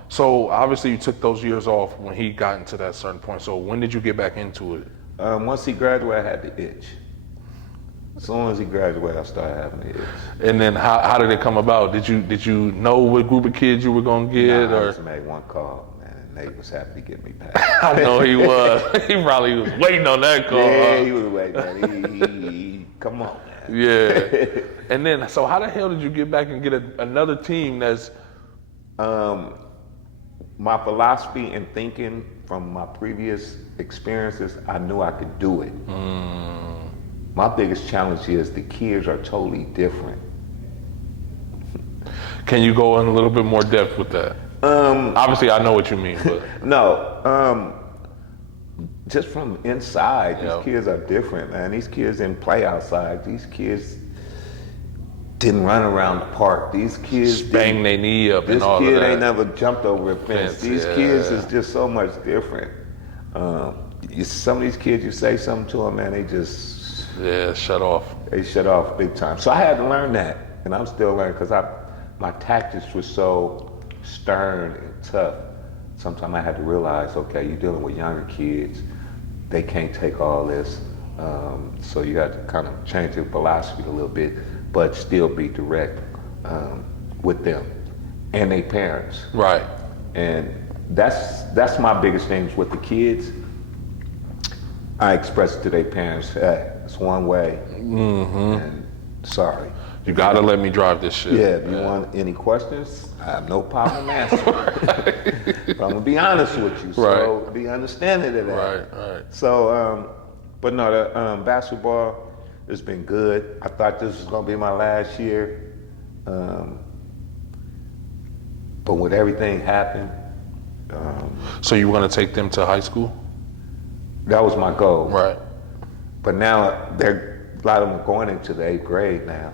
So obviously you took those years off when he got into that certain point. So when did you get back into it? Once he graduated, I had the itch. As soon as he graduated, I started having the itch. And then how did it come about? Did you know what group of kids you were gonna get? I or just made one call, man, and Nate was happy to get me back. I know he was. He probably was waiting on that call. Yeah, he was waiting, man. He come on, man. Yeah. And then, so how the hell did you get back and get another team that's... My philosophy and thinking from my previous experiences, I knew I could do it. My biggest challenge is the kids are totally different. Can you go in a little bit more depth with that? Obviously, I know what you mean, but... No, just from inside, these kids are different, man. These kids didn't play outside. These kids didn't run around the park. These kids bang their knee up and all of that. This kid ain't never jumped over a fence. These kids is just so much different. Some of these kids, you say something to them, man, they just... Yeah, shut off. They shut off big time. So I had to learn that, and I'm still learning because my tactics were so stern and tough. Sometimes I had to realize, okay, you're dealing with younger kids. They can't take all this. So you have to kind of change your philosophy a little bit, but still be direct with them and their parents. Right. And that's my biggest things with the kids. I express it to their parents, hey, it's one way, and sorry. You gotta let me drive this shit. Yeah, if you want any questions, I have no problem answering. But I'm gonna be honest with you, so be understanding of that. Right. So, but no, the basketball has been good. I thought this was gonna be my last year, but with everything happened. So you were gonna take them to high school? That was my goal. Right. But now a lot of them are going into the 8th grade now.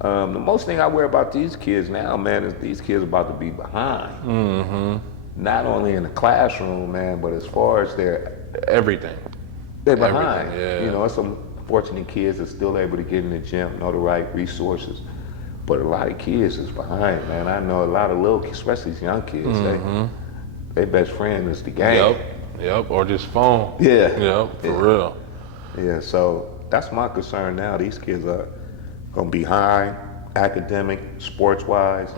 The most thing I worry about these kids now, man, is these kids about to be behind. Not only in the classroom, man, but as far as their everything. They're behind. Yeah. You know, some fortunate kids are still able to get in the gym, know the right resources. But a lot of kids is behind, man. I know a lot of little kids, especially these young kids, their best friend is the game. Yep, or just phone. Yeah. Yep, for real. Yeah, so that's my concern now. These kids are gonna be behind, academic, sports-wise.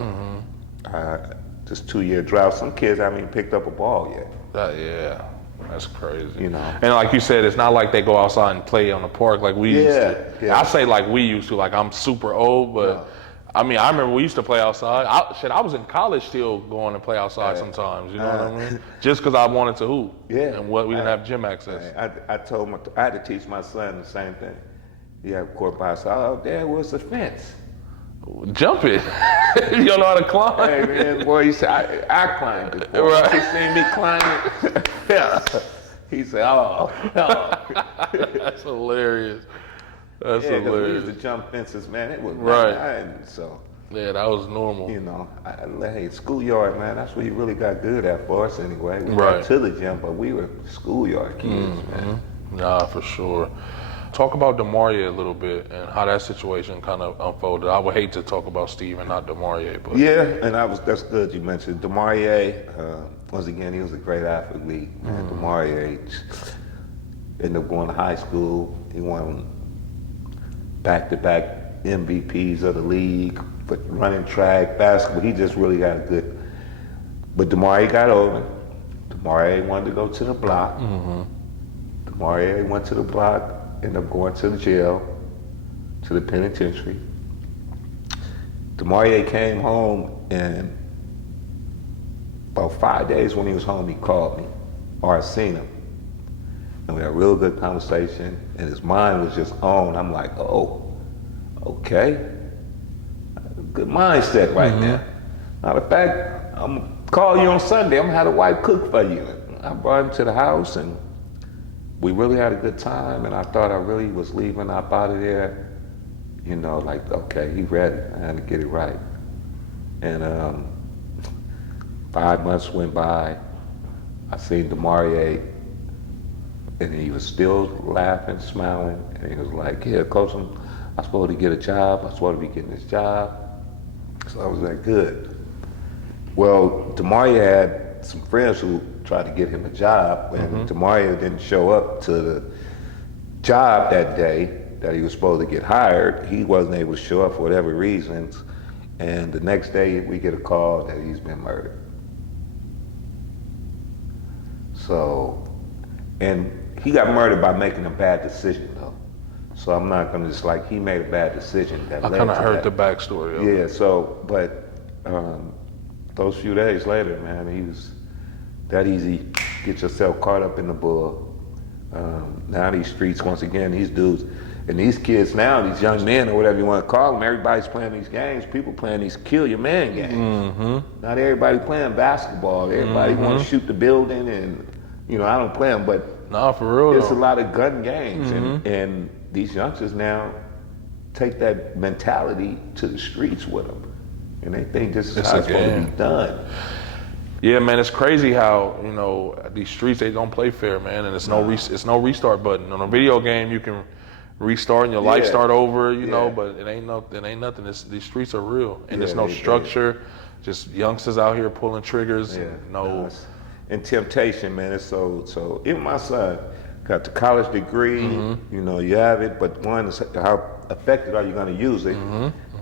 Just 2-year drought. Some kids haven't even picked up a ball yet. Yeah, that's crazy. You know. And like you said, it's not like they go outside and play on the park like we used to. Yeah. I say like we used to, like I'm super old, but I mean, I remember we used to play outside. I was in college still going to play outside sometimes, you know what I mean? Just because I wanted to hoop. Yeah. And we didn't have gym access. I told I had to teach my son the same thing. He had a court by us. Oh, Dad, where's the fence? Jump it. You don't know how to climb. Hey, man, boy, he said, I climbed it. Boy. Right. He seen me climbing. Yeah. He said, oh. That's hilarious. That's hilarious. We used to jump fences, man. It was so. Yeah, that was normal. You know, hey, schoolyard, man. That's what you really got good at for us, anyway. We got to the gym, but we were schoolyard kids, man. Nah, for sure. Talk about DeMarie a little bit and how that situation kind of unfolded. I would hate to talk about Steve and not DeMarie, but yeah, and that's good you mentioned DeMarie. Once again, he was a great athlete. And DeMarie ended up going to high school. He won back-to-back MVPs of the league for running track, basketball. He just really got a good. But DeMarie got older. DeMarie wanted to go to the block. DeMarie went to the block. Ended up going to the jail, to the penitentiary. DeMarie came home, and about 5 days when he was home, he called me, or I seen him. And we had a real good conversation, and his mind was just on. I'm like, oh, okay. Good mindset right now. Matter of fact, I'm gonna call you on Sunday. I'm gonna have the wife cook for you. I brought him to the house, and we really had a good time, and I thought I really was leaving up out of there, you know, like, okay, he ready, I had to get it right. And 5 months went by, I seen DeMaurier, and he was still laughing, smiling, and he was like, yeah, Coach, I'm supposed to get a job, I'm supposed to be getting this job. So I was like, good. Well, DeMaurier had some friends who tried to get him a job, and DeMaurier didn't show up to the job that day that he was supposed to get hired. He wasn't able to show up for whatever reasons, and the next day we get a call that he's been murdered. So, and he got murdered by making a bad decision, though. So I'm not gonna just like, he made a bad decision that led to that. I kind of heard the backstory of it. Yeah, so, but those few days later, man, he was that easy. Get yourself caught up in the bull. Now these streets, once again, these dudes, and these kids now, these young men or whatever you want to call them, everybody's playing these games. People playing these kill your man games. Not everybody playing basketball. Everybody want to shoot the building, and you know, I don't play them, but nah, for real, it's a lot of gun games, and these youngsters now take that mentality to the streets with them, and they think this is how it's supposed to be done. Yeah, man, it's crazy how, you know, these streets, they don't play fair, man, and it's no restart button. On a video game, you can restart and your life start over, you know, but it ain't nothing. These streets are real, and there's no structure. Just youngsters out here pulling triggers. And temptation, man, it's so. Even my son got the college degree. You know, you have it, but one is how effective are you going to use it?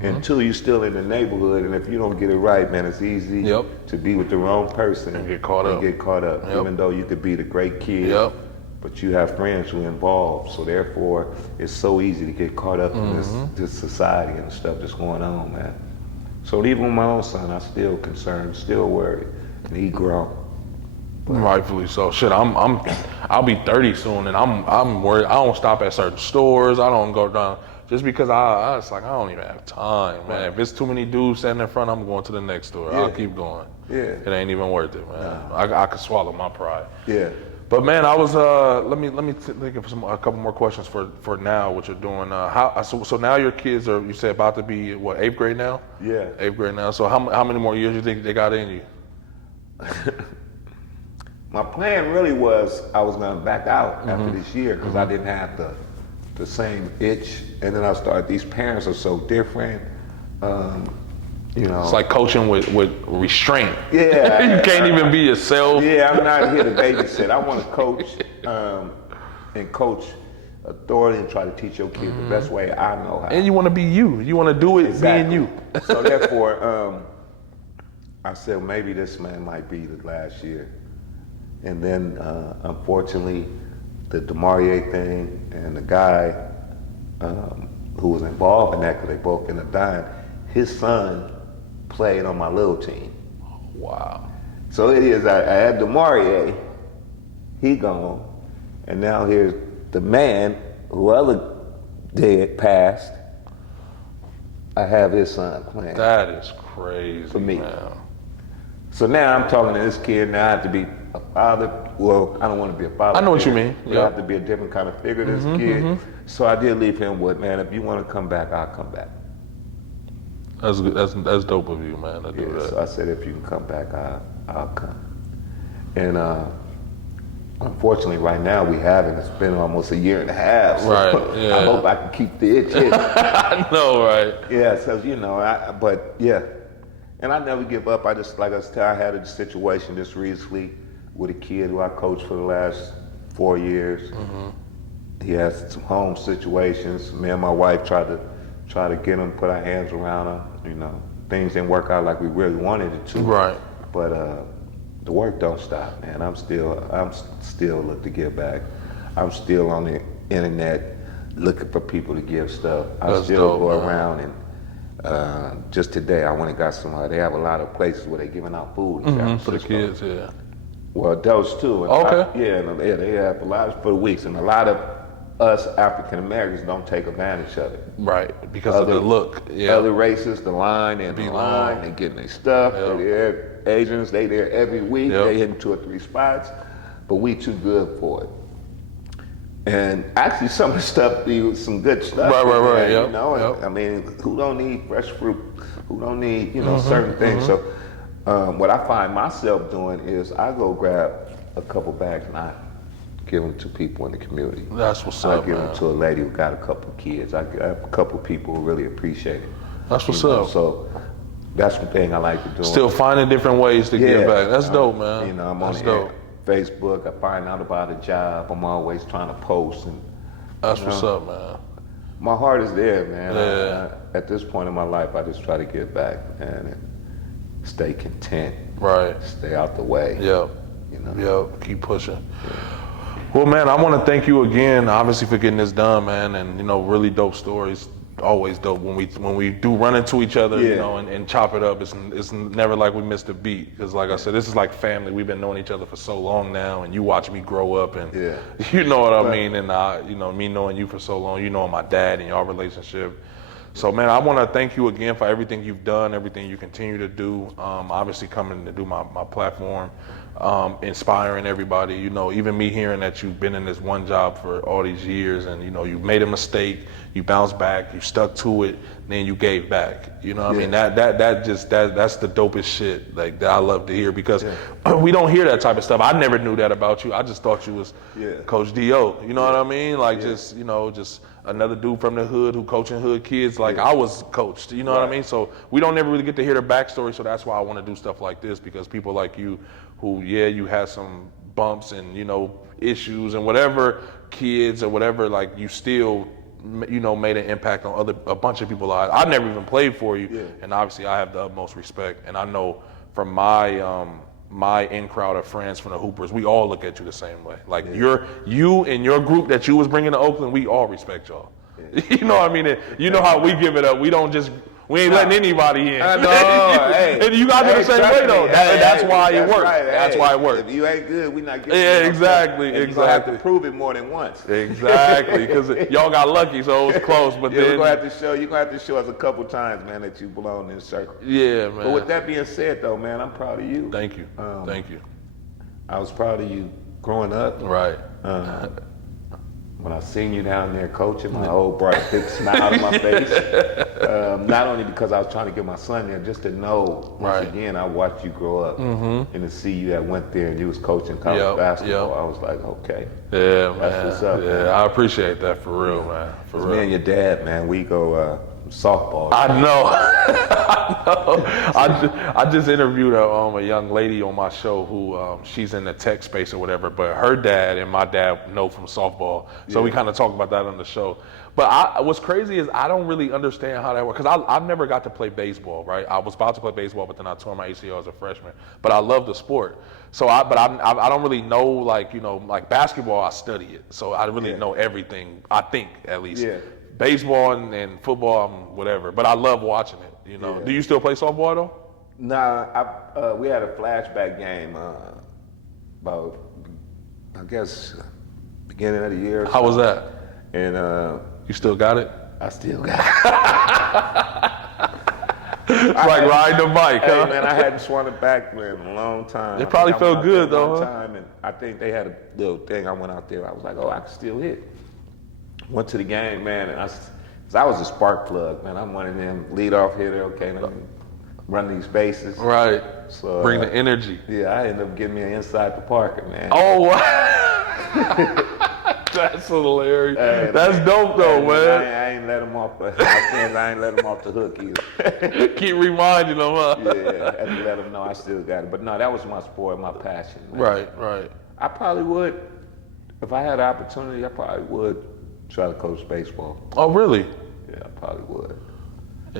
And two, you're still in the neighborhood, and if you don't get it right, man, it's easy to be with the wrong person and get caught up. Even though you could be the great kid, but you have friends who are involved. So therefore, it's so easy to get caught up in this society and the stuff that's going on, man. So even with my own son, I'm still concerned, still worried, and he grown. Rightfully so. Shit, I'll be 30 soon, and I'm worried. I don't stop at certain stores. I don't go down. Just because it's like, I don't even have time, man. If it's too many dudes standing in front, I'm going to the next store. I'll keep going. It ain't even worth it, man. I could swallow my pride. But man, I was let me think of a couple more questions for now. What you're doing? So now your kids are, you said, about to be what, 8th grade now? 8th grade now. So how many more years do you think they got in you? My plan really was I was going to back out after this year because I didn't have the same itch, and then I started. These parents are so different. You know, it's like coaching with restraint. You can't even be yourself. I'm not here to babysit. I want to coach and coach authority and try to teach your kids the best way I know how. And you want to be you. You want to do it being you. So therefore, I said maybe this man might be the last year. And then, unfortunately, the DeMaurier thing and the guy who was involved in that, because they both ended up dying, his son played on my little team. Wow. So it is, I had DeMaurier, he gone, and now here's the man who other day passed, I have his son playing. That is crazy, for me. Man. So now I'm talking to this kid, now I have to be a father. Well, I don't want to be a father. I know what you mean. I have to be a different kind of figure to this kid. So I did leave him with, man, if you want to come back, I'll come back. That's good. That's dope of you, man, to do that. So I said, if you can come back, I'll come. And unfortunately, right now we haven't. It's been almost a year and a half. So I hope I can keep the itch in. I know, right? Yeah, so, you know, but yeah. And I never give up. I just, like I said, I had a situation just recently with a kid who I coached for the last 4 years. He has some home situations. Me and my wife tried to get him, put our hands around him. You know, things didn't work out like we really wanted it to. Right. But the work don't stop, man. I'm still looking to give back. I'm still on the internet looking for people to give stuff. I still go around and. Just today, I went and got some. They have a lot of places where they're giving out food for the kids. Well, adults too. And they have a lot for the weeks, and a lot of us African Americans don't take advantage of it. Right, because of the look. Other races, the line and the line, they getting their stuff. They're Asians, they there every week. They hitting 2 or 3 spots, but we too good for it. And actually, some of the stuff be some good stuff. Right. You Yep. know, Yep. I mean, who don't need fresh fruit? Who don't need certain things? So, what I find myself doing is I go grab a couple bags and I give them to people in the community. That's what's I up, give man. them to a lady who got a couple kids. I have a couple people who really appreciate it. That's what's You know, up. So that's one thing I like to do. Still finding different ways to give back. That's dope, I'm man. on That's the dope. Facebook. I find out about a job. I'm always trying to post, and That's what's up, man. my heart is there, man. Yeah. At this point in my life, I just try to give back, man, and stay content. Right. Stay out the way. Yep. You know. Yep. Keep pushing. Well, man, I want to thank you again, obviously, for getting this done, man. And really dope stories. Always dope when we do run into each other, and chop it up. It's never like we missed a beat, because like I said, this is like family. We've been knowing each other for so long now, and you watch me grow up, and you know what I mean. And me knowing you for so long, you know my dad and our relationship. So, man, I want to thank you again for everything you've done, everything you continue to do. Obviously, coming to do my platform, inspiring everybody. Even me hearing that you've been in this one job for all these years, and you made a mistake, you bounced back, you stuck to it, and then you gave back. You know what I mean? That's the dopest shit. Like, that I love to hear, because we don't hear that type of stuff. I never knew that about you. I just thought you was Coach D.O. You know what I mean? Like, just another dude from the hood who coaching hood kids like I was coached, you know what I mean? So we don't ever really get to hear the backstory, so that's why I want to do stuff like this, because people like you who, you had some bumps and, issues and whatever, kids or whatever, like you still, made an impact on a bunch of people's lives. I never even played for you, and obviously I have the utmost respect, and I know from my in crowd of friends from the Hoopers, we all look at you the same way. Like you and your group that you was bringing to Oakland, we all respect y'all. You know what I mean? And you know how we give it up. We ain't letting anybody in. I know. And you guys are the same way though. That's why it works. Right. That's why it works. If you ain't good, we not getting Yeah, exactly. You gonna have to prove it more than once. Exactly, because y'all got lucky, so it was close. But then you're gonna have to show us a couple times, man, that you belong in this circle. Yeah, man. But with that being said, though, man, I'm proud of you. Thank you. Thank you. I was proud of you growing up. Right. When I seen you down there coaching, my old bright big smile on my face. Not only because I was trying to get my son there, just to know, once again, I watched you grow up, and to see you that went there and you was coaching college basketball, I was like, okay. Yeah, man. That's what's up, man. I appreciate that for real, man. For real. Me and your dad, man, we go softball. I know. I just interviewed a young lady on my show who she's in the tech space or whatever, but her dad and my dad know from softball, so we kind of talk about that on the show. But what's crazy is I don't really understand how that works, because I've never got to play baseball, right? I was about to play baseball, but then I tore my ACL as a freshman. But I love the sport, so I don't really know, like basketball. I study it, so I really know everything. I think, at least. Yeah. Baseball and football, whatever. But I love watching it. Yeah. Do you still play softball though? Nah, we had a flashback game about, I guess, beginning of the year. How was that? And you still got it? I still got it. It's like riding a bike, huh? Hey, man, I hadn't swung it back in a long time. It probably felt good though, huh? Time, and I think they had a little thing. I went out there. I was like, oh, I can still hit. Went to the game, man, and I was a spark plug, man. I'm one of them leadoff hitter. Okay, let me run these bases. Right. So bring the energy. Yeah, I ended up getting me an inside the Parker, man. Oh, wow. That's hilarious. Hey, that's dope, though, man. I ain't let him off. I ain't let him off the hook either. Keep reminding him, huh? Yeah, I had to let him know I still got it. But no, that was my sport, my passion, man. Right. I probably would, if I had the opportunity, I probably would try to coach baseball. Oh, really? Yeah, I probably would.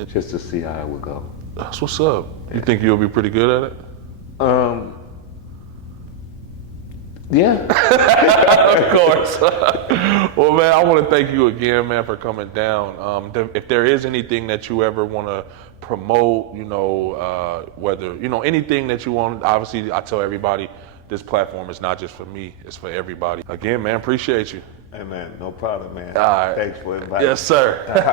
Just to see how it would go. That's what's up. You think you'll be pretty good at it? Yeah. Of course. Well, man, I want to thank you again, man, for coming down. If there is anything that you ever want to promote, whether, anything that you want, obviously I tell everybody this platform is not just for me, it's for everybody. Again, man, appreciate you. Hey, man, no problem, man. All right. Thanks for inviting me. Yes, sir.